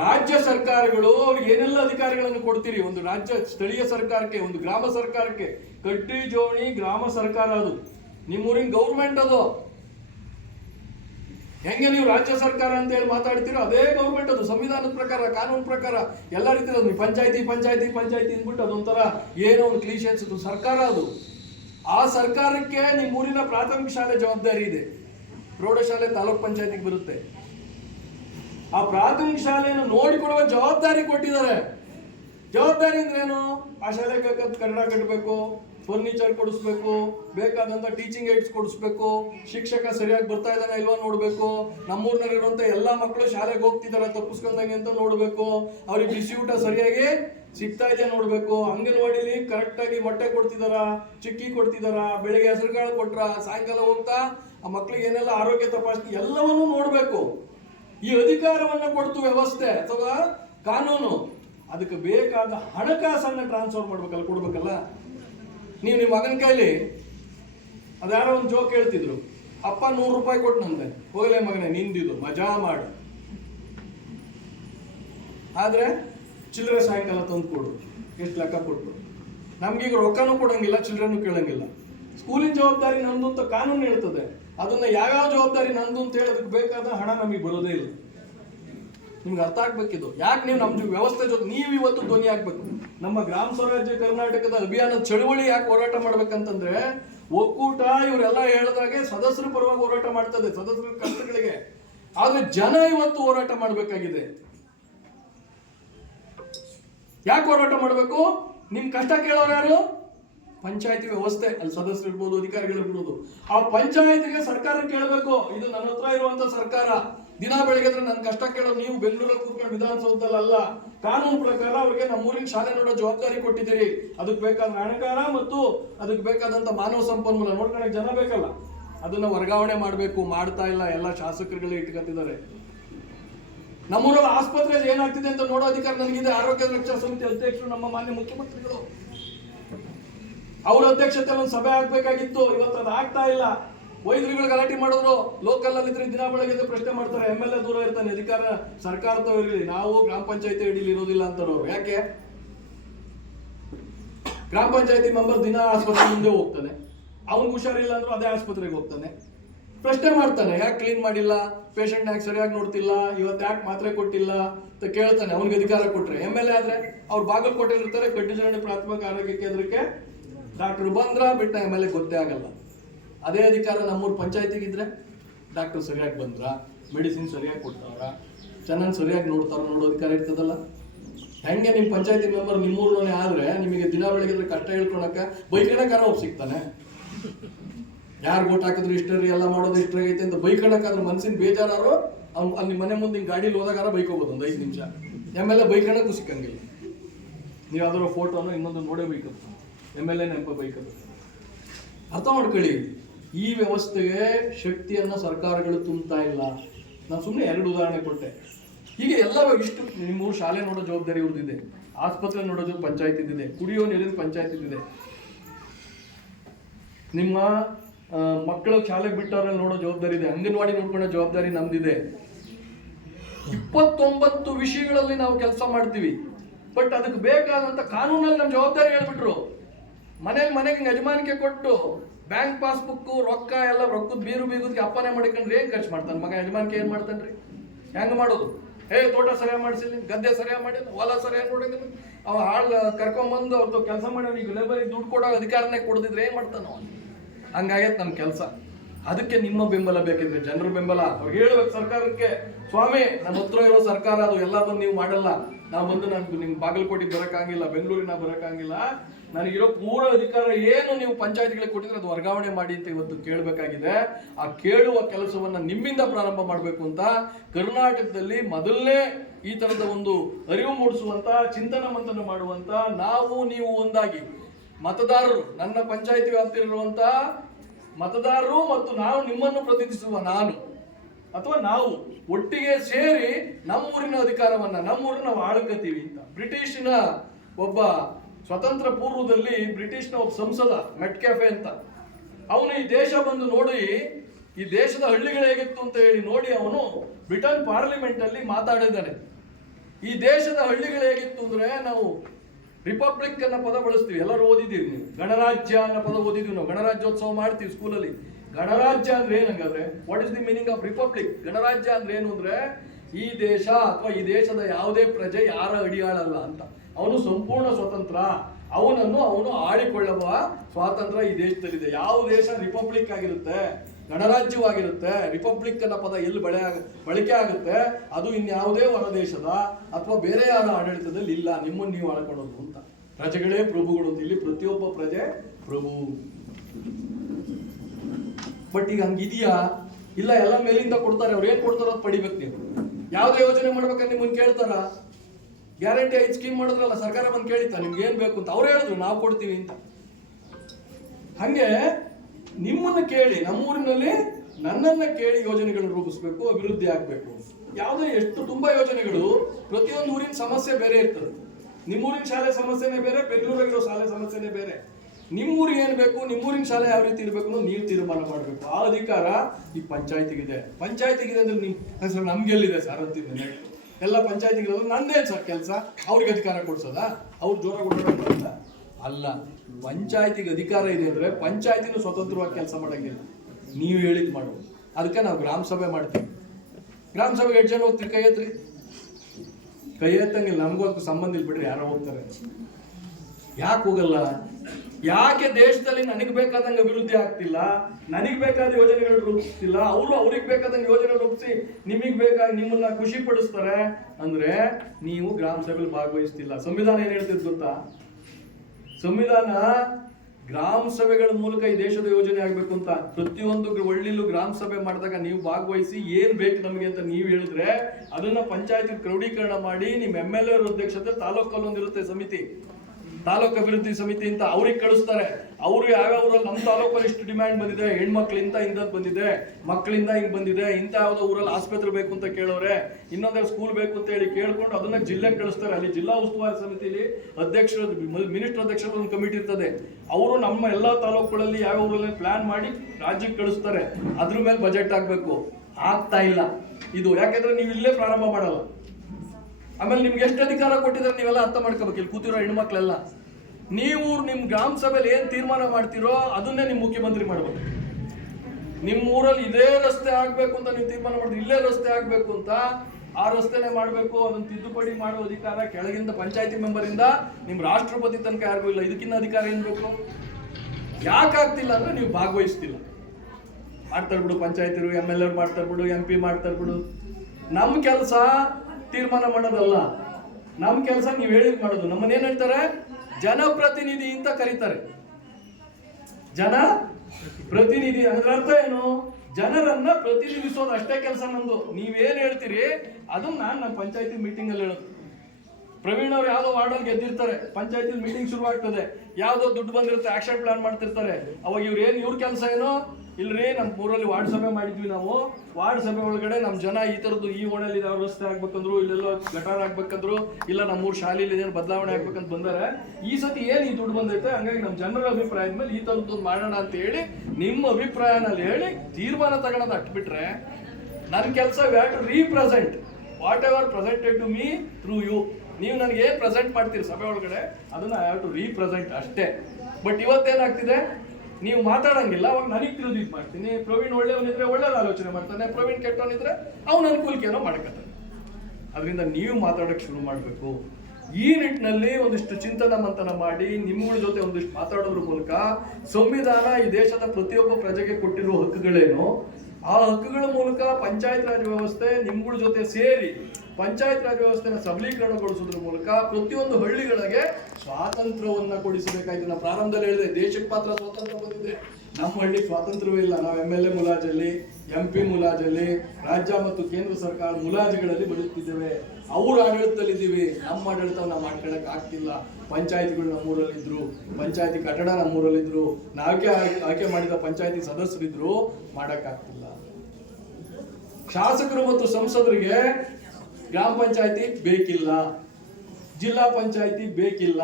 ರಾಜ್ಯ ಸರ್ಕಾರಗಳು ಅವ್ರಿಗೆ ಏನೆಲ್ಲ ಅಧಿಕಾರಿಗಳನ್ನು ಕೊಡ್ತೀರಿ, ಒಂದು ರಾಜ್ಯ ಸ್ಥಳೀಯ ಸರ್ಕಾರಕ್ಕೆ, ಒಂದು ಗ್ರಾಮ ಸರ್ಕಾರಕ್ಕೆ, ಕಡ್ಡಿ ಜೋಣಿ ಗ್ರಾಮ ಸರ್ಕಾರ ಅದು, ನಿಮ್ಮೂರಿನ ಗೌರ್ಮೆಂಟ್ ಅದು. ಹೆಂಗೆ ನೀವು ರಾಜ್ಯ ಸರ್ಕಾರ ಅಂತ ಹೇಳಿ ಮಾತಾಡ್ತೀರೋ ಅದೇ ಗೌರ್ಮೆಂಟ್ ಅದು, ಸಂವಿಧಾನದ ಪ್ರಕಾರ, ಕಾನೂನು ಪ್ರಕಾರ ಎಲ್ಲ ರೀತಿ ಅದು. ಪಂಚಾಯತಿ ಪಂಚಾಯತಿ ಪಂಚಾಯತಿ ಅಂದ್ಬಿಟ್ಟು ಅದೊಂಥರ ಏನೋ ಒಂದು ಕ್ಲೀಶೆನ್ಸ್ ಸರ್ಕಾರ ಅದು. ಆ ಸರ್ಕಾರಕ್ಕೆ ನಿಮ್ಮೂರಿನ ಪ್ರಾಥಮಿಕ ಶಾಲೆ ಜವಾಬ್ದಾರಿ ಇದೆ, ಪ್ರೌಢಶಾಲೆ ತಾಲೂಕ್ ಪಂಚಾಯತಿಗೆ ಬರುತ್ತೆ. ಆ ಪ್ರಾಥಮಿಕ ಶಾಲೆಯನ್ನು ನೋಡಿಕೊಡುವ ಜವಾಬ್ದಾರಿ ಕೊಟ್ಟಿದ್ದಾರೆ. ಜವಾಬ್ದಾರಿ ಅಂದ್ರೇನು? ಆ ಶಾಲೆಗೆ ಕನ್ನಡ ಕಟ್ಟಬೇಕು, ಫರ್ನಿಚರ್ ಕೊಡಿಸ್ಬೇಕು, ಬೇಕಾದಂಥ ಟೀಚಿಂಗ್ ಏಡ್ಸ್ ಕೊಡಿಸ್ಬೇಕು, ಶಿಕ್ಷಕ ಸರಿಯಾಗಿ ಬರ್ತಾ ಇದ್ದಾನೆ ಇಲ್ವಾ ನೋಡಬೇಕು, ನಮ್ಮೂರಿನಲ್ಲಿರುವಂಥ ಎಲ್ಲ ಮಕ್ಕಳು ಶಾಲೆಗೆ ಹೋಗ್ತಿದಾರ ತಪ್ಪಿಸ್ಕೊಂಡಂಗೆ ಅಂತ ನೋಡಬೇಕು, ಅವ್ರಿಗೆ ಬಿಸಿ ಊಟ ಸರಿಯಾಗಿ ಸಿಗ್ತಾ ಇದೆ ನೋಡಬೇಕು, ಅಂಗನವಾಡಿಲಿ ಕರೆಕ್ಟಾಗಿ ಮೊಟ್ಟೆ ಕೊಡ್ತಿದಾರ, ಚಿಕ್ಕಿ ಕೊಡ್ತಿದಾರ, ಬೆಳಿಗ್ಗೆ ಹೆಸರುಕಾಳು ಕೊಟ್ರ, ಸಾಯಂಕಾಲ ಹೋಗ್ತಾ ಆ ಮಕ್ಕಳಿಗೆ ಏನೆಲ್ಲ ಆರೋಗ್ಯ ತಪಾಸಣೆ ಎಲ್ಲವನ್ನೂ ನೋಡಬೇಕು. ಈ ಅಧಿಕಾರವನ್ನು ಕೊಡ್ತು ವ್ಯವಸ್ಥೆ ಅಥವಾ ಕಾನೂನು. ಅದಕ್ಕೆ ಬೇಕಾದ ಹಣಕಾಸನ್ನು ಟ್ರಾನ್ಸ್ಫರ್ ಮಾಡ್ಬೇಕಲ್ಲ, ಕೊಡ್ಬೇಕಲ್ಲ. ನೀವು ನಿಮ್ಮ ಮಗನ ಕೈಲಿ ಅದ್ಯಾರೋ ಒಂದು ಜೋಕ್ ಹೇಳ್ತಿದ್ರು, ಅಪ್ಪ 100 ರೂಪಾಯಿ ಕೊಟ್ಟು ನಂದೆ, ಹೋಗಲೇ ಮಗನೇ ನಿಂದಿದ್ದು ಮಜಾ ಮಾಡು, ಆದ್ರೆ ಚಿಲ್ಲರೆ ಸಾಯಂಕಾಲ ತಂದು ಕೊಡು, ಎಷ್ಟು ಲೆಕ್ಕ ಕೊಟ್ಟು. ನಮ್ಗೀಗ ರೊಕ್ಕನೂ ಕೊಡಂಗಿಲ್ಲ, ಚಿಲ್ಲರೆನೂ ಕೇಳಂಗಿಲ್ಲ. ಸ್ಕೂಲಿನ ಜವಾಬ್ದಾರಿ ನಂದು ಅಂತ ಕಾನೂನು ಹೇಳ್ತದೆ, ಅದನ್ನ ಯಾವ್ಯಾವ ಜವಾಬ್ದಾರಿ ನಂದು ಅಂತ ಹೇಳೋದಕ್ಕೆ ಬೇಕಾದ ಹಣ ನಮಗೆ ಬರೋದೇ ಇಲ್ಲ. ನಿಮ್ಗೆ ಅರ್ಥ ಆಗ್ಬೇಕಿದು. ಯಾಕೆ ನೀವು ನಮ್ಮ ವ್ಯವಸ್ಥೆ ಜೊತೆ ನೀವು ಇವತ್ತು ಧ್ವನಿ ಆಗ್ಬೇಕು. ನಮ್ಮ ಗ್ರಾಮ ಸ್ವರಾಜ್ಯ ಕರ್ನಾಟಕದ ಅಭಿಯಾನದ ಚಳುವಳಿ ಯಾಕೆ ಹೋರಾಟ ಮಾಡ್ಬೇಕಂತಂದ್ರೆ, ಒಕ್ಕೂಟ ಇವರೆಲ್ಲ ಹೇಳಿದಾಗೆ ಸದಸ್ಯರ ಪರವಾಗಿ ಹೋರಾಟ ಮಾಡ್ತದೆ, ಸದಸ್ಯರ ಕಷ್ಟಗಳಿಗೆ. ಆದ್ರೆ ಜನ ಇವತ್ತು ಹೋರಾಟ ಮಾಡಬೇಕಾಗಿದೆ. ಯಾಕೆ ಹೋರಾಟ ಮಾಡಬೇಕು? ನಿಮ್ ಕಷ್ಟ ಕೇಳೋರು ಯಾರು? ಪಂಚಾಯತಿ ವ್ಯವಸ್ಥೆ. ಅಲ್ಲಿ ಸದಸ್ಯರು ಇರ್ಬೋದು, ಅಧಿಕಾರಿಗಳಿರ್ಬೋದು. ಆ ಪಂಚಾಯತಿಗೆ ಸರ್ಕಾರ ಕೇಳಬೇಕು, ಇದು ನನ್ನ ಹತ್ರ ಇರುವಂತ ಸರ್ಕಾರ. ದಿನ ಬೆಳಗ್ಗೆ ನನ್ನ ಕಷ್ಟ ಕೇಳೋದು ನೀವು ಬೆಂಗಳೂರಲ್ಲಿ ಕೂತ್ಕೊಂಡು ವಿಧಾನಸೌಧದಲ್ಲ. ಕಾನೂನು ಪ್ರಕಾರ ಅವ್ರಿಗೆ ನಮ್ಮೂರಿನ ಶಾಲೆ ನೋಡೋ ಜವಾಬ್ದಾರಿ ಕೊಟ್ಟಿದ್ದೀರಿ. ಅದಕ್ಕೆ ಬೇಕಾದ ಹಣಕಾರ ಮತ್ತು ಅದಕ್ಕೆ ಬೇಕಾದಂತ ಮಾನವ ಸಂಪನ್ಮೂಲ ನೋಡ್ಕೊಳಕ್ ಜನ ಬೇಕಲ್ಲ, ಅದನ್ನ ವರ್ಗಾವಣೆ ಮಾಡಬೇಕು. ಮಾಡ್ತಾ ಇಲ್ಲ, ಎಲ್ಲ ಶಾಸಕರುಗಳೇ ಇಟ್ಕೊತಿದ್ದಾರೆ. ನಮ್ಮೂರಲ್ಲಿ ಆಸ್ಪತ್ರೆ ಏನಾಗ್ತಿದೆ ಅಂತ ನೋಡೋ ಅಧಿಕಾರ ನನಗಿದೆ. ಆರೋಗ್ಯ ರಕ್ಷಾ ಸಮಿತಿ ಅಧ್ಯಕ್ಷರು ನಮ್ಮ ಮಾನ್ಯ ಮುಖ್ಯಮಂತ್ರಿಗಳು, ಅವ್ರ ಅಧ್ಯಕ್ಷತೆಯಲ್ಲಿ ಒಂದು ಸಭೆ ಆಗ್ಬೇಕಾಗಿತ್ತು, ಇವತ್ತು ಅದು ಆಗ್ತಾ ಇಲ್ಲ. ವೈದ್ಯರುಗಳು ಗಲಾಟೆ ಮಾಡಿದ್ರು, ಲೋಕಲ್ ಅಲ್ಲಿ ಇದ್ರೆ ದಿನ ಬೆಳಗ್ಗೆ ಪ್ರಶ್ನೆ ಮಾಡ್ತಾರೆ, MLA ದೂರ ಇರ್ತಾನೆ, ಅಧಿಕಾರ ಸರ್ಕಾರದ ಇರಲಿ, ನಾವು ಗ್ರಾಮ ಪಂಚಾಯತಿ ಅಡಿಲಿ ಇರೋದಿಲ್ಲ ಅಂತಾರ ಅವ್ರು. ಯಾಕೆ? ಗ್ರಾಮ ಪಂಚಾಯತಿ ಮೆಂಬರ್ ದಿನ ಆಸ್ಪತ್ರೆ ಮುಂದೆ ಹೋಗ್ತಾನೆ, ಅವ್ನಿಗೆ ಹುಷಾರಿಲ್ಲ ಅಂದ್ರೂ ಅದೇ ಆಸ್ಪತ್ರೆಗೆ ಹೋಗ್ತಾನೆ, ಪ್ರಶ್ನೆ ಮಾಡ್ತಾನೆ, ಯಾಕೆ ಕ್ಲೀನ್ ಮಾಡಿಲ್ಲ, ಪೇಷಂಟ್ ಯಾಕೆ ಸರಿಯಾಗಿ ನೋಡ್ತಿಲ್ಲ, ಇವತ್ತು ಯಾಕೆ ಮಾತ್ರೆ ಕೊಟ್ಟಿಲ್ಲ ಅಂತ ಕೇಳ್ತಾನೆ. ಅವ್ನಿಗೆ ಅಧಿಕಾರ ಕೊಟ್ರೆ. MLA ಆದ್ರೆ ಅವ್ರು ಬಾಗಲಕೋಟೆಯಲ್ಲಿ ಇರ್ತಾರೆ, ಕಡ್ಡಿಜರಣ್ಯ ಪ್ರಾಥಮಿಕ ಆರೋಗ್ಯ ಕೇಂದ್ರಕ್ಕೆ ಡಾಕ್ಟರ್ ಬಂದ್ರ ಬಿಟ್ಟ MLA ಗೊತ್ತೇ ಆಗಲ್ಲ. ಅದೇ ಅಧಿಕಾರ ನಮ್ಮೂರು ಪಂಚಾಯತಿಗಿದ್ರೆ ಡಾಕ್ಟರ್ ಸರಿಯಾಗಿ ಬಂದ್ರ, ಮೆಡಿಸಿನ್ ಸರಿಯಾಗಿ ಕೊಡ್ತಾವ್ರ, ಚೆನ್ನಾಗಿ ಸರಿಯಾಗಿ ನೋಡ್ತಾರ, ನೋಡೋ ಅಧಿಕಾರ ಇರ್ತದಲ್ಲ. ಹೆಂಗೆ ನಿಮ್ಮ ಪಂಚಾಯತಿ ಮೆಂಬರ್ ನಿಮ್ಮೂರ್ನೇ ಆದ್ರೆ ನಿಮಗೆ ದಿನ ಬೆಳಗ್ಗೆ ಕಷ್ಟ ಹೇಳ್ಕೊಳಕ ಬೈಕಣಕಾರ ಒಬ್ಬ ಸಿಗ್ತಾನೆ. ಯಾರು ಓಟ್ ಹಾಕಿದ್ರು ಇಷ್ಟರಿ, ಎಲ್ಲ ಮಾಡೋದು ಇಷ್ಟರಾಗೈತೆ ಅಂತ ಬೈಕಣಕ್ಕಾದ್ರೆ ಮನ್ಸಿನ ಬೇಜಾರು. ಅವ್ನು ಅಲ್ಲಿ ಮನೆ ಮುಂದೆ ಗಾಡೀಲಿ ಹೋದಾಗಾರ ಬೈಕೋಬೋದು ಒಂದು 5 ನಿಮಿಷ. MLA ಬೈಕಣಕ್ಕೂ ಸಿಕ್ಕಂಗಿಲ್ಲ. ನೀವು ಯಾವ್ದಾದ್ರು ಫೋಟೋನು ಇನ್ನೊಂದು ನೋಡೇ ಬೈಕದು, MLA ನೆನಪ ಬೈಕದು. ಅರ್ಥ ಮಾಡ್ಕೊಳ್ಳಿ, ಈ ವ್ಯವಸ್ಥೆಗೆ ಶಕ್ತಿಯನ್ನ ಸರ್ಕಾರಗಳು ತುಂಬುತ್ತಾ ಇಲ್ಲ. ನಾನು ಸುಮ್ಮನೆ 2 ಉದಾಹರಣೆ ಕೊಟ್ಟೆ. ಹೀಗೆ ಎಲ್ಲ ಇಷ್ಟು ನಿಮ್ಮೂರು ಶಾಲೆ ನೋಡೋ ಜವಾಬ್ದಾರಿ ಇವ್ರದಿದೆ, ಆಸ್ಪತ್ರೆ ನೋಡೋದು ಪಂಚಾಯತ್ ಇದ್ದಿದೆ, ಕುಡಿಯೋ ನೀರಿನ ಪಂಚಾಯತ್ ಇದ್ದಿದೆ, ನಿಮ್ಮ ಮಕ್ಕಳು ಶಾಲೆಗೆ ಬಿಟ್ಟವ್ರಲ್ಲಿ ನೋಡೋ ಜವಾಬ್ದಾರಿ ಇದೆ, ಅಂಗನವಾಡಿ ನೋಡ್ಕೊಳ್ಳೋ ಜವಾಬ್ದಾರಿ ನಮ್ದಿದೆ. 29 ವಿಷಯಗಳಲ್ಲಿ ನಾವು ಕೆಲಸ ಮಾಡ್ತೀವಿ. ಬಟ್ ಅದಕ್ಕೆ ಬೇಕಾದಂತ ಕಾನೂನಲ್ಲಿ ನಮ್ಮ ಜವಾಬ್ದಾರಿ ಹೇಳ್ಬಿಟ್ರು. ಮನೆಗೆ ಯಜಮಾನಿಕೆ ಕೊಟ್ಟು ಬ್ಯಾಂಕ್ ಪಾಸ್ಬುಕ್ ರೊಕ್ಕ ಎಲ್ಲ ರೊಕ್ಕದ ಬೀಗುದಿಗೆ ಅಪ್ಪನೆ ಮಾಡಿಕೊಂಡ್ರೆ ಏನ್ ಖರ್ಚು ಮಾಡ್ತಾನೆ ಮಗ? ಯಜಮಾನಿಕೆ ಏನ್ ಮಾಡ್ತಾನ್ರಿ? ಹೆಂಗ್ ಮಾಡೋದು? ತೋಟ ಸರಿಯಾಗಿ ಮಾಡಿಸಿಲ್ಲ, ಗದ್ದೆ ಸರಿಯಾಗಿ ಮಾಡಿಲ್ಲ, ಹೊಲ ಸರಿಯಾಗಿ ನೋಡಿಲ್ಲ, ಅವ ಹಾಳು ಕರ್ಕೊಂಬಂದು ಅವ್ರದ್ದು ಕೆಲಸ ಮಾಡೋ ಈಗ ಲೇಬರಿಗೆ ದುಡ್ಡು ಕೊಡೋ ಅಧಿಕಾರನೇ ಕೊಡದಿದ್ರೆ ಏನ್ ಮಾಡ್ತಾನ? ಹಂಗಾಗೈತೆ ನಮ್ಮ ಕೆಲಸ. ಅದಕ್ಕೆ ನಿಮ್ಮ ಬೆಂಬಲ ಬೇಕಿದ್ರೆ, ಜನರ ಬೆಂಬಲ. ಅವ್ರಿಗೆ ಹೇಳ್ಬೇಕು ಸರ್ಕಾರಕ್ಕೆ, ಸ್ವಾಮಿ ನಮ್ಮ ಹತ್ರ ಇರೋ ಸರ್ಕಾರ ಅದು ಎಲ್ಲ ಬಂದು ನೀವು ಮಾಡಲ್ಲ, ನಾವು ಬಂದು ನಿಮ್ಗೆ ಬಾಗಲಕೋಟೆಗೆ ಬರೋಕ್ಕಾಗಿಲ್ಲ, ಬೆಂಗಳೂರಿನ ಬರೋಕ್ಕಾಗಿಲ್ಲ, ನನಗಿರೋ ಪೂರ ಅಧಿಕಾರ ಏನು ನೀವು ಪಂಚಾಯತ್ಗಳಿಗೆ ಕೊಟ್ಟಿದ್ರೆ ಅದು ವರ್ಗಾವಣೆ ಮಾಡಿ ಅಂತ ಇವತ್ತು ಕೇಳಬೇಕಾಗಿದೆ. ಆ ಕೇಳುವ ಕೆಲಸವನ್ನ ನಿಮ್ಮಿಂದ ಪ್ರಾರಂಭ ಮಾಡಬೇಕು ಅಂತ ಕರ್ನಾಟಕದಲ್ಲಿ ಮೊದಲನೇ ಈ ತರದ ಒಂದು ಅರಿವು ಮೂಡಿಸುವಂತ, ಚಿಂತನ ಮಂಥನ ಮಾಡುವಂತ, ನಾವು ನೀವು ಒಂದಾಗಿ ಮತದಾರರು, ನನ್ನ ಪಂಚಾಯಿತಿ ವ್ಯಾಪ್ತಿಯಲ್ಲಿರುವಂತ ಮತದಾರರು ಮತ್ತು ನಾವು ನಿಮ್ಮನ್ನು ಪ್ರತಿನಿಧಿಸುವ ನಾನು ಅಥವಾ ನಾವು ಒಟ್ಟಿಗೆ ಸೇರಿ ನಮ್ಮೂರಿನ ಅಧಿಕಾರವನ್ನ ನಮ್ಮೂರನ್ನ ನಾವು ಆಳ್ಕತೀವಿ ಅಂತ. ಬ್ರಿಟಿಷಿನ ಒಬ್ಬ ಸ್ವತಂತ್ರ ಪೂರ್ವದಲ್ಲಿ ಬ್ರಿಟಿಷ್ನ ಒಬ್ಬ ಸಂಸದ ಮೆಟ್ಕ್ಯಾಫೆ ಅಂತ, ಅವನು ಈ ದೇಶ ಬಂದು ನೋಡಿ ಈ ದೇಶದ ಹಳ್ಳಿಗಳು ಹೇಗಿತ್ತು ಅಂತ ಹೇಳಿ ನೋಡಿ ಅವನು ಬ್ರಿಟನ್ ಪಾರ್ಲಿಮೆಂಟ್ ಅಲ್ಲಿ ಮಾತಾಡಿದ್ದಾನೆ. ಈ ದೇಶದ ಹಳ್ಳಿಗಳು ಹೇಗಿತ್ತು ಅಂದ್ರೆ, ನಾವು ರಿಪಬ್ಲಿಕ್ ಅನ್ನೋ ಪದ ಬಳಸ್ತೀವಿ, ಎಲ್ಲರೂ ಓದಿದ್ದೀವಿ ನೀವು. ಗಣರಾಜ್ಯ ಅನ್ನೋ ಪದ ಓದಿದ್ದೀವಿ ನಾವು, ಗಣರಾಜ್ಯೋತ್ಸವ ಮಾಡ್ತೀವಿ ಸ್ಕೂಲಲ್ಲಿ. ಗಣರಾಜ್ಯ ಅಂದ್ರೆ ಏನಂಗಾದ್ರೆ what is the meaning of republic? ಗಣರಾಜ್ಯ ಅಂದ್ರೆ ಏನು ಅಂದ್ರೆ ಈ ದೇಶ ಅಥವಾ ಈ ದೇಶದ ಯಾವುದೇ ಪ್ರಜೆ ಯಾರ ಅಡಿಯಾಳಲ್ಲ ಅಂತ, ಅವನು ಸಂಪೂರ್ಣ ಸ್ವತಂತ್ರ, ಅವನು ಆಳಿಕೊಳ್ಳುವ ಸ್ವಾತಂತ್ರ್ಯ ಈ ದೇಶದಲ್ಲಿದೆ. ಯಾವ ದೇಶ ರಿಪಬ್ಲಿಕ್ ಆಗಿರುತ್ತೆ, ಗಣರಾಜ್ಯವಾಗಿರುತ್ತೆ, ರಿಪಬ್ಲಿಕ್ ಅನ್ನೋ ಪದ ಎಲ್ಲಿ ಬಳಕೆ ಆಗುತ್ತೆ, ಅದು ಇನ್ಯಾವುದೇ ಹೊರ ದೇಶದ ಅಥವಾ ಬೇರೆ ಯಾರ ಆಡಳಿತದಲ್ಲಿ ಇಲ್ಲ, ನಿಮ್ಮನ್ನು ನೀವು ಆಳ್ಕೊಳ್ಳೋದು ಅಂತ. ಪ್ರಜೆಗಳೇ ಪ್ರಭುಗಳು ಅಂತ, ಇಲ್ಲಿ ಪ್ರತಿಯೊಬ್ಬ ಪ್ರಜೆ ಪ್ರಭು. ಬಟ್ ಈಗ ಹಂಗಿದೆಯಾ? ಇಲ್ಲ, ಎಲ್ಲ ಮೇಲಿಂದ ಕೊಡ್ತಾರೆ, ಅವ್ರು ಏನ್ ಕೊಡ್ತಾರೋ ಅದು ಪಡಿಬೇಕು. ನೀವು ಯಾವ್ದೇ ಯೋಜನೆ ಮಾಡ್ಬೇಕಾದ್ರೆ ನಿಮ್ಮನ್ನು ಕೇಳ್ತಾರ? ಗ್ಯಾರಂಟಿ 5 ಸ್ಕೀಮ್ ಮಾಡಿದ್ರಲ್ಲ, ಸರ್ಕಾರ ಬಂದು ಕೇಳಿತಾ ನಿಮ್ಗೆ ಏನ್ ಬೇಕು ಅಂತ? ಅವ್ರು ಹೇಳಿದ್ರು ನಾವು ಕೊಡ್ತೀವಿ ಅಂತ. ಹಂಗೆ ನಿಮ್ಮನ್ನ ಕೇಳಿ, ನಮ್ಮೂರಿನಲ್ಲಿ ನನ್ನನ್ನ ಕೇಳಿ ಯೋಜನೆಗಳನ್ನು ರೂಪಿಸ್ಬೇಕು, ಅಭಿವೃದ್ಧಿ ಆಗ್ಬೇಕು. ಯಾವುದೇ ಎಷ್ಟು ತುಂಬಾ ಯೋಜನೆಗಳು, ಪ್ರತಿಯೊಂದು ಊರಿನ ಸಮಸ್ಯೆ ಬೇರೆ ಇರ್ತದೆ. ನಿಮ್ಮೂರಿನ ಶಾಲೆ ಸಮಸ್ಯೆನೇ ಬೇರೆ, ಬೆಂಗಳೂರಾಗಿರೋ ಶಾಲೆ ಸಮಸ್ಯೆನೇ ಬೇರೆ. ನಿಮ್ಮೂರಿಗೆ ಏನ್ ಬೇಕು, ನಿಮ್ಮೂರಿನ ಶಾಲೆ ಯಾವ ರೀತಿ ಇರಬೇಕು ಅನ್ನೋ ನೀವು ತೀರ್ಮಾನ ಮಾಡಬೇಕು. ಆ ಅಧಿಕಾರ ಈ ಪಂಚಾಯತಿಗಿದೆ. ಪಂಚಾಯತಿಗಿದೆ ಅಂದ್ರೆ ಸರ್ ನಮ್ಗೆಲ್ಲಿದೆ ಸರ್ ಅಂತಿದ್ದೆ, ಎಲ್ಲ ಪಂಚಾಯತಿಗಳು ನಂದೇನ್ ಸರ್ ಕೆಲಸ, ಅವ್ರಿಗೆ ಅಧಿಕಾರ ಕೊಡ್ಸೋದಾ? ಅವ್ರು ಜೋರಾಗಿ ಓಡಾಡೋದ? ಅಲ್ಲ, ಪಂಚಾಯತಿಗೆ ಅಧಿಕಾರ ಇದೆ ಅಂದ್ರೆ ಪಂಚಾಯತಿನೂ ಸ್ವತಂತ್ರವಾಗಿ ಕೆಲಸ ಮಾಡಂಗಿಲ್ಲ, ನೀವು ಹೇಳಿದ್ ಮಾಡೋದು. ಅದಕ್ಕೆ ನಾವು ಗ್ರಾಮ ಸಭೆ ಮಾಡ್ತೀವಿ. ಗ್ರಾಮ ಸಭೆಗೆ 8 ಜನ ಹೋಗ್ತೀವಿ, ಕೈ ಎತ್ರಿ. ಕೈ ಎತ್ತಂಗಿಲ್ಲ, ನಮಗೂ ಅದಕ್ಕೆ ಸಂಬಂಧ ಇಲ್ಲ ಬಿಡ್ರಿ, ಯಾರೋ ಹೋಗ್ತಾರೆ. ಯಾಕೆ ಹೋಗಲ್ಲ? ಯಾಕೆ ದೇಶದಲ್ಲಿ ನನಗೆ ಬೇಕಾದಂಗೆ ಅಭಿವೃದ್ಧಿ ಆಗ್ತಿಲ್ಲ, ನನಗೆ ಬೇಕಾದ ಯೋಜನೆಗಳು ರೂಪಿಸ್ತಿಲ್ಲ, ಅವ್ರಿಗೆ ಬೇಕಾದಂಗೆ ಯೋಜನೆ ರೂಪಿಸಿ ನಿಮ್ಮನ್ನ ಖುಷಿ ಪಡಿಸ್ತಾರೆ ಅಂದ್ರೆ ನೀವು ಗ್ರಾಮ ಸಭೆಯಲ್ಲಿ ಭಾಗವಹಿಸ್ತಿಲ್ಲ. ಸಂವಿಧಾನ ಏನ್ ಹೇಳ್ತಿದ್ ಗೊತ್ತಾ? ಸಂವಿಧಾನ ಗ್ರಾಮ ಸಭೆಗಳ ಮೂಲಕ ಈ ದೇಶದ ಯೋಜನೆ ಆಗ್ಬೇಕು ಅಂತ. ಪ್ರತಿಯೊಂದು ಒಳ್ಳಿಲು ಗ್ರಾಮ ಸಭೆ ಮಾಡಿದಾಗ ನೀವು ಭಾಗವಹಿಸಿ ಏನ್ ಬೇಕು ನಮಗೆ ಅಂತ ನೀವು ಹೇಳಿದ್ರೆ ಅದನ್ನ ಪಂಚಾಯತ್ ಕ್ರೋಢೀಕರಣ ಮಾಡಿ ನಿಮ್ಮ MLA ಅಧ್ಯಕ್ಷತೆ ತಾಲೂಕಲ್ಲೊಂದಿರುತ್ತೆ ಸಮಿತಿ, ತಾಲೂಕು ಅಭಿವೃದ್ಧಿ ಸಮಿತಿ ಅಂತ, ಅವ್ರಿಗೆ ಕಳಿಸ್ತಾರೆ. ಅವರು ಯಾವ್ಯಾವ ಊರಲ್ಲಿ ನಮ್ಮ ತಾಲೂಕಲ್ಲಿ ಇಷ್ಟು ಡಿಮ್ಯಾಂಡ್ ಬಂದಿದೆ, ಹೆಣ್ಮಕ್ಳಿಂದ ಇಂಥದ್ದು ಬಂದಿದೆ, ಮಕ್ಕಳಿಂದ ಹಿಂಗ್ ಬಂದಿದೆ, ಇಂಥ ಯಾವ್ದೋ ಊರಲ್ಲಿ ಆಸ್ಪತ್ರೆ ಬೇಕು ಅಂತ ಕೇಳೋರೆ, ಇನ್ನೊಂದೇ ಸ್ಕೂಲ್ ಬೇಕು ಅಂತ ಹೇಳಿ ಕೇಳ್ಕೊಂಡು ಅದನ್ನ ಜಿಲ್ಲೆಗೆ ಕಳಿಸ್ತಾರೆ. ಅಲ್ಲಿ ಜಿಲ್ಲಾ ಉಸ್ತುವಾರಿ ಸಮಿತಿಲಿ ಅಧ್ಯಕ್ಷರು, ಮಿನಿಸ್ಟರ್ ಅಧ್ಯಕ್ಷರ ಒಂದು ಕಮಿಟಿ ಇರ್ತದೆ. ಅವರು ನಮ್ಮ ಎಲ್ಲಾ ತಾಲೂಕುಗಳಲ್ಲಿ ಯಾವ ಊರಲ್ಲಿ ಪ್ಲಾನ್ ಮಾಡಿ ರಾಜ್ಯಕ್ಕೆ ಕಳಿಸ್ತಾರೆ. ಅದ್ರ ಮೇಲೆ ಬಜೆಟ್ ಆಗ್ಬೇಕು, ಆಗ್ತಾ ಇಲ್ಲ ಇದು. ಯಾಕಂದ್ರೆ ನೀವು ಇಲ್ಲೇ ಪ್ರಾರಂಭ ಮಾಡಲ್ಲ. ಆಮೇಲೆ ನಿಮ್ಗೆ ಎಷ್ಟು ಅಧಿಕಾರ ಕೊಟ್ಟಿದ್ರೆ ನೀವೆಲ್ಲ ಅರ್ಥ ಮಾಡ್ಕೋಬೇಕು. ಇಲ್ಲಿ ಕೂತಿರೋ ಹೆಣ್ಮಕ್ಳೆಲ್ಲ, ನೀವು ನಿಮ್ ಗ್ರಾಮ ಸಭೆಯಲ್ಲಿ ಏನ್ ತೀರ್ಮಾನ ಮಾಡ್ತಿರೋ ಅದನ್ನೇ ನಿಮ್ ಮುಖ್ಯಮಂತ್ರಿ ಮಾಡ್ಬೇಕು. ನಿಮ್ ಊರಲ್ಲಿ ಇದೇ ರಸ್ತೆ ಆಗ್ಬೇಕು ಅಂತ ನೀವು ತೀರ್ಮಾನ ಮಾಡಿದ್ರೆ ಇಲ್ಲೇ ರಸ್ತೆ ಆಗ್ಬೇಕು ಅಂತ ಆ ರಸ್ತೆನೆ ಮಾಡ್ಬೇಕು. ಅದನ್ನ ತಿದ್ದುಪಡಿ ಮಾಡುವ ಅಧಿಕಾರ ಕೆಳಗಿಂದ ಪಂಚಾಯತಿ ಮೆಂಬರ್ ಇಂದ ನಿಮ್ ರಾಷ್ಟ್ರಪತಿ ತನಕ ಯಾರಿಗೂ ಇಲ್ಲ. ಇದಕ್ಕಿಂತ ಅಧಿಕಾರ ಏನ್ ಬೇಕು? ಯಾಕಾಗ್ತಿಲ್ಲ ಅಂದ್ರೆ ನೀವು ಭಾಗವಹಿಸ್ತಿಲ್ಲ. ಮಾಡ್ತಾರೆ ಬಿಡು, ಪಂಚಾಯತಿರು MLA ಮಾಡ್ತಾರೆ ಬಿಡು, MP ಮಾಡ್ತಾರೆ ಬಿಡು. ನಮ್ ಕೆಲಸ ತೀರ್ಮಾನ ಮಾಡೋದಲ್ಲ, ನಮ್ ಕೆಲಸ ನೀವು ಹೇಳಿದ್ ಮಾಡೋದು. ನಮ್ಮನ್ನ ಏನ್ ಹೇಳ್ತಾರೆ? ಜನಪ್ರತಿನಿಧಿ ಅಂತ ಕರೀತಾರೆ. ಜನ ಪ್ರತಿನಿಧಿ ಅಂದ್ರೆ ಅರ್ಥ ಏನು? ಜನರನ್ನ ಪ್ರತಿನಿಧಿಸೋದು ಅಷ್ಟೇ ಕೆಲಸ ನಂದು. ನೀವೇನ್ ಹೇಳ್ತೀರಿ ಅದನ್ನ ನಾನು ನಮ್ಮ ಪಂಚಾಯತಿ ಮೀಟಿಂಗ್ ಅಲ್ಲಿ ಹೇಳೋದು. ಪ್ರವೀಣ್ ಅವ್ರು ಯಾವ್ದೋ ವಾರ್ಡಲ್ಲಿ ಗೆದ್ದಿರ್ತಾರೆ, ಪಂಚಾಯತಿ ಮೀಟಿಂಗ್ ಶುರು ಆಗ್ತದೆ, ಯಾವ್ದೋ ದುಡ್ಡು ಬಂದಿರುತ್ತೆ, ಆಕ್ಷನ್ ಪ್ಲಾನ್ ಮಾಡ್ತಿರ್ತಾರೆ. ಅವಾಗ ಇವ್ರ ಕೆಲಸ ಏನು? ಇಲ್ರಿ ನಮ್ಮ ಊರಲ್ಲಿ ವಾರ್ಡ್ ಸಭೆ ಮಾಡಿದ್ವಿ ನಾವು, ವಾರ್ಡ್ ಸಭೆ ಒಳಗಡೆ ನಮ್ಮ ಜನ ಈ ತರದ್ದು ಈ ಓಣೆಯಲ್ಲಿ ಇದಾವ ರಸ್ತೆ ಆಗ್ಬೇಕಂದ್ರು, ಇಲ್ಲೆಲ್ಲೋ ಗಟಾರ ಆಗ್ಬೇಕಂದ್ರು, ಇಲ್ಲ ನಮ್ಮೂರು ಶಾಲೆಯಲ್ಲಿ ಇದೇನು ಬದಲಾವಣೆ ಆಗ್ಬೇಕಂತ ಬಂದರೆ ಈ ಸತಿ ಏನ್ ಈ ದುಡ್ಡು ಬಂದೈತೆ, ಹಂಗಾಗಿ ನಮ್ಮ ಜನರ ಅಭಿಪ್ರಾಯದ ಮೇಲೆ ಈ ತರದ್ದು ಮಾಡೋಣ ಅಂತ ಹೇಳಿ ನಿಮ್ಮ ಅಭಿಪ್ರಾಯನಲ್ಲಿ ಹೇಳಿ ತೀರ್ಮಾನ ತಗೊಳೋದು ಅಟ್ಬಿಟ್ರೆ ನನ್ನ ಕೆಲಸ what to represent whatever presented to me through you. ನೀವು ನನಗೆ ಏನ್ ಪ್ರೆಸೆಂಟ್ ಮಾಡ್ತೀರಿ ಸಭೆ ಒಳಗಡೆ ಅದನ್ನ ಐ ಹ್ಯಾವ್ ಟು ರೀಪ್ರೆಸೆಂಟ್ ಅಷ್ಟೇ. ಬಟ್ ಇವತ್ತೇನಾಗ್ತಿದೆ, ನೀವು ಮಾತಾಡಂಗಿಲ್ಲ, ಅವಾಗ ನನಗೆ ತಿಳಿದು ಇದು ಮಾಡ್ತೀನಿ. ಪ್ರವೀಣ್ ಒಳ್ಳೆಯವನಿದ್ರೆ ಒಳ್ಳೆಯ ಆಲೋಚನೆ ಮಾಡ್ತಾನೆ, ಪ್ರವೀಣ್ ಕೆಟ್ಟವನಿದ್ರೆ ಅವನ ಅನುಕೂಲಕ್ಕೇನೋ ಮಾಡ್ಕೊತಾನೆ. ಅದರಿಂದ ನೀವು ಮಾತಾಡಕ್ಕೆ ಶುರು ಮಾಡಬೇಕು. ಈ ನಿಟ್ಟಿನಲ್ಲಿ ಒಂದಿಷ್ಟು ಚಿಂತನ ಮಂಥನ ಮಾಡಿ ನಿಮ್ಮಗಳ ಜೊತೆ ಒಂದಿಷ್ಟು ಮಾತಾಡೋದ್ರ ಮೂಲಕ ಸಂವಿಧಾನ ಈ ದೇಶದ ಪ್ರತಿಯೊಬ್ಬ ಪ್ರಜೆಗೆ ಕೊಟ್ಟಿರುವ ಹಕ್ಕುಗಳೇನು, ಆ ಹಕ್ಕುಗಳ ಮೂಲಕ ಪಂಚಾಯತ್ ರಾಜ್ ವ್ಯವಸ್ಥೆ ನಿಮ್ಗಳ ಜೊತೆ ಸೇರಿ ಪಂಚಾಯತ್ ರಾಜ್ ವ್ಯವಸ್ಥೆನ ಸಬಲೀಕರಣಗೊಳಿಸೋದ್ರ ಮೂಲಕ ಪ್ರತಿಯೊಂದು ಹಳ್ಳಿಗಳಿಗೆ ಸ್ವಾತಂತ್ರ್ಯವನ್ನ ಕೊಡಿಸಬೇಕಾಯ್ತು. ನಾವು ಪ್ರಾರಂಭದಲ್ಲಿ ಹೇಳಿದೆ, ದೇಶಕ್ಕೆ ಮಾತ್ರ ಸ್ವಾತಂತ್ರ್ಯ ಬಂದಿದೆ, ನಮ್ಮ ಹಳ್ಳಿ ಸ್ವಾತಂತ್ರ್ಯವೇ ಇಲ್ಲ. ನಾವು MLA ಮುಲಾಜಲ್ಲಿ, MP ಮುಲಾಜಲ್ಲಿ, ರಾಜ್ಯ ಮತ್ತು ಕೇಂದ್ರ ಸರ್ಕಾರ ಮುಲಾಜುಗಳಲ್ಲಿ ಬದುಕ್ತಿದ್ದೇವೆ. ಅವ್ರ ಆಡಳಿತದಲ್ಲಿದ್ದೀವಿ, ನಮ್ಮ ಆಡಳಿತ ನಾವು ಮಾಡ್ಕೊಳಕ್ ಆಗ್ತಿಲ್ಲ. ಪಂಚಾಯತಿಗಳು ನಮ್ಮೂರಲ್ಲಿದ್ರು, ಪಂಚಾಯತಿ ಕಟ್ಟಡ ನಮ್ಮೂರಲ್ಲಿದ್ರು, ನಾವೇ ಆಯ್ಕೆ ಮಾಡಿದ ಪಂಚಾಯತಿ ಸದಸ್ಯರಿದ್ರು, ಮಾಡಕ್ಕಾಗ್ತಿಲ್ಲ. ಶಾಸಕರು ಮತ್ತು ಸಂಸದರಿಗೆ ಗ್ರಾಮ ಪಂಚಾಯತಿ ಬೇಕಿಲ್ಲ, ಜಿಲ್ಲಾ ಪಂಚಾಯತಿ ಬೇಕಿಲ್ಲ,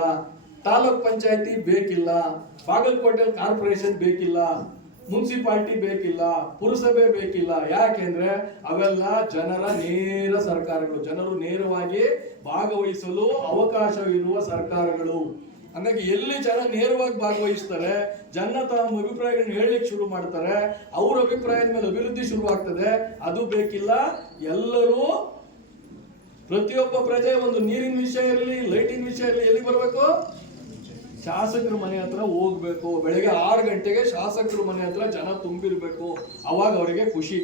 ತಾಲೂಕ್ ಪಂಚಾಯತಿ ಬೇಕಿಲ್ಲ, ಬಾಗಲಕೋಟೆ ಕಾರ್ಪೊರೇಷನ್ ಬೇಕಿಲ್ಲ, ಮುನ್ಸಿಪಾಲಿಟಿ ಬೇಕಿಲ್ಲ, ಪುರಸಭೆ ಬೇಕಿಲ್ಲ. ಯಾಕೆಂದ್ರೆ ಅವೆಲ್ಲ ಜನರ ನೇರ ಸರ್ಕಾರಗಳು, ಜನರು ನೇರವಾಗಿ ಭಾಗವಹಿಸಲು ಅವಕಾಶವಿರುವ ಸರ್ಕಾರಗಳು. ಹಾಗಾಗಿ ಎಲ್ಲಿ ಜನ ನೇರವಾಗಿ ಭಾಗವಹಿಸ್ತಾರೆ, ಜನ ತಮ್ಮ ಅಭಿಪ್ರಾಯಗಳನ್ನ ಹೇಳಲಿಕ್ಕೆ ಶುರು ಮಾಡ್ತಾರೆ, ಅವ್ರ ಅಭಿಪ್ರಾಯದ ಮೇಲೆ ಅಭಿವೃದ್ಧಿ ಶುರು ಆಗ್ತದೆ, ಅದು ಬೇಕಿಲ್ಲ. ಎಲ್ಲರೂ ಪ್ರತಿಯೊಬ್ಬ ಪ್ರಜೆ ಒಂದು ನೀರಿನ ವಿಷಯ ಇರಲಿ, ಲೈಟಿನ ವಿಷಯ ಇರಲಿ, ಎಲ್ಲಿ ಬರಬೇಕು? ಶಾಸಕರ ಮನೆ ಹತ್ರ ಹೋಗ್ಬೇಕು. ಬೆಳಗ್ಗೆ 6 ಗಂಟೆಗೆ ಶಾಸಕರ ಮನೆ ಹತ್ರ ಜನ ತುಂಬಿರ್ಬೇಕು, ಅವಾಗ ಅವರಿಗೆ ಖುಷಿ.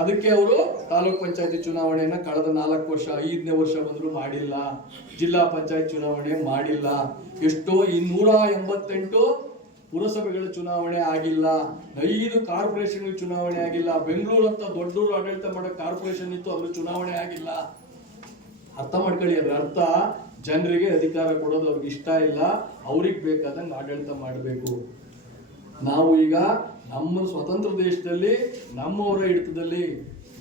ಅದಕ್ಕೆ ಅವರು ತಾಲೂಕ್ ಪಂಚಾಯತಿ ಚುನಾವಣೆಯನ್ನ ಕಳೆದ 4 ವರ್ಷ, 5ನೇ ವರ್ಷ ಬಂದ್ರು ಮಾಡಿಲ್ಲ. ಜಿಲ್ಲಾ ಪಂಚಾಯತ್ ಚುನಾವಣೆ ಮಾಡಿಲ್ಲ. ಎಷ್ಟೋ 288 ಪುರಸಭೆಗಳ ಚುನಾವಣೆ ಆಗಿಲ್ಲ, 5 ಕಾರ್ಪೊರೇಷನ್ ಚುನಾವಣೆ ಆಗಿಲ್ಲ. ಬೆಂಗಳೂರು ಅಂತ ದೊಡ್ಡೂರು ಆಡಳಿತ ಮಾಡೋ ಕಾರ್ಪೊರೇಷನ್ ಇತ್ತು, ಅದ್ರ ಚುನಾವಣೆ ಆಗಿಲ್ಲ. ಅರ್ಥ ಮಾಡ್ಕೊಳ್ಳಿ, ಅದ್ರ ಅರ್ಥ ಜನರಿಗೆ ಅಧಿಕಾರ ಕೊಡೋದು ಅವ್ರಿಗೆ ಇಷ್ಟ ಇಲ್ಲ, ಅವ್ರಿಗೆ ಬೇಕಾದಂಗೆ ಆಡಳಿತ ಮಾಡಬೇಕು. ನಾವು ಈಗ ನಮ್ಮ ಸ್ವತಂತ್ರ ದೇಶದಲ್ಲಿ ನಮ್ಮವರ ಹಿಡಿತದಲ್ಲಿ,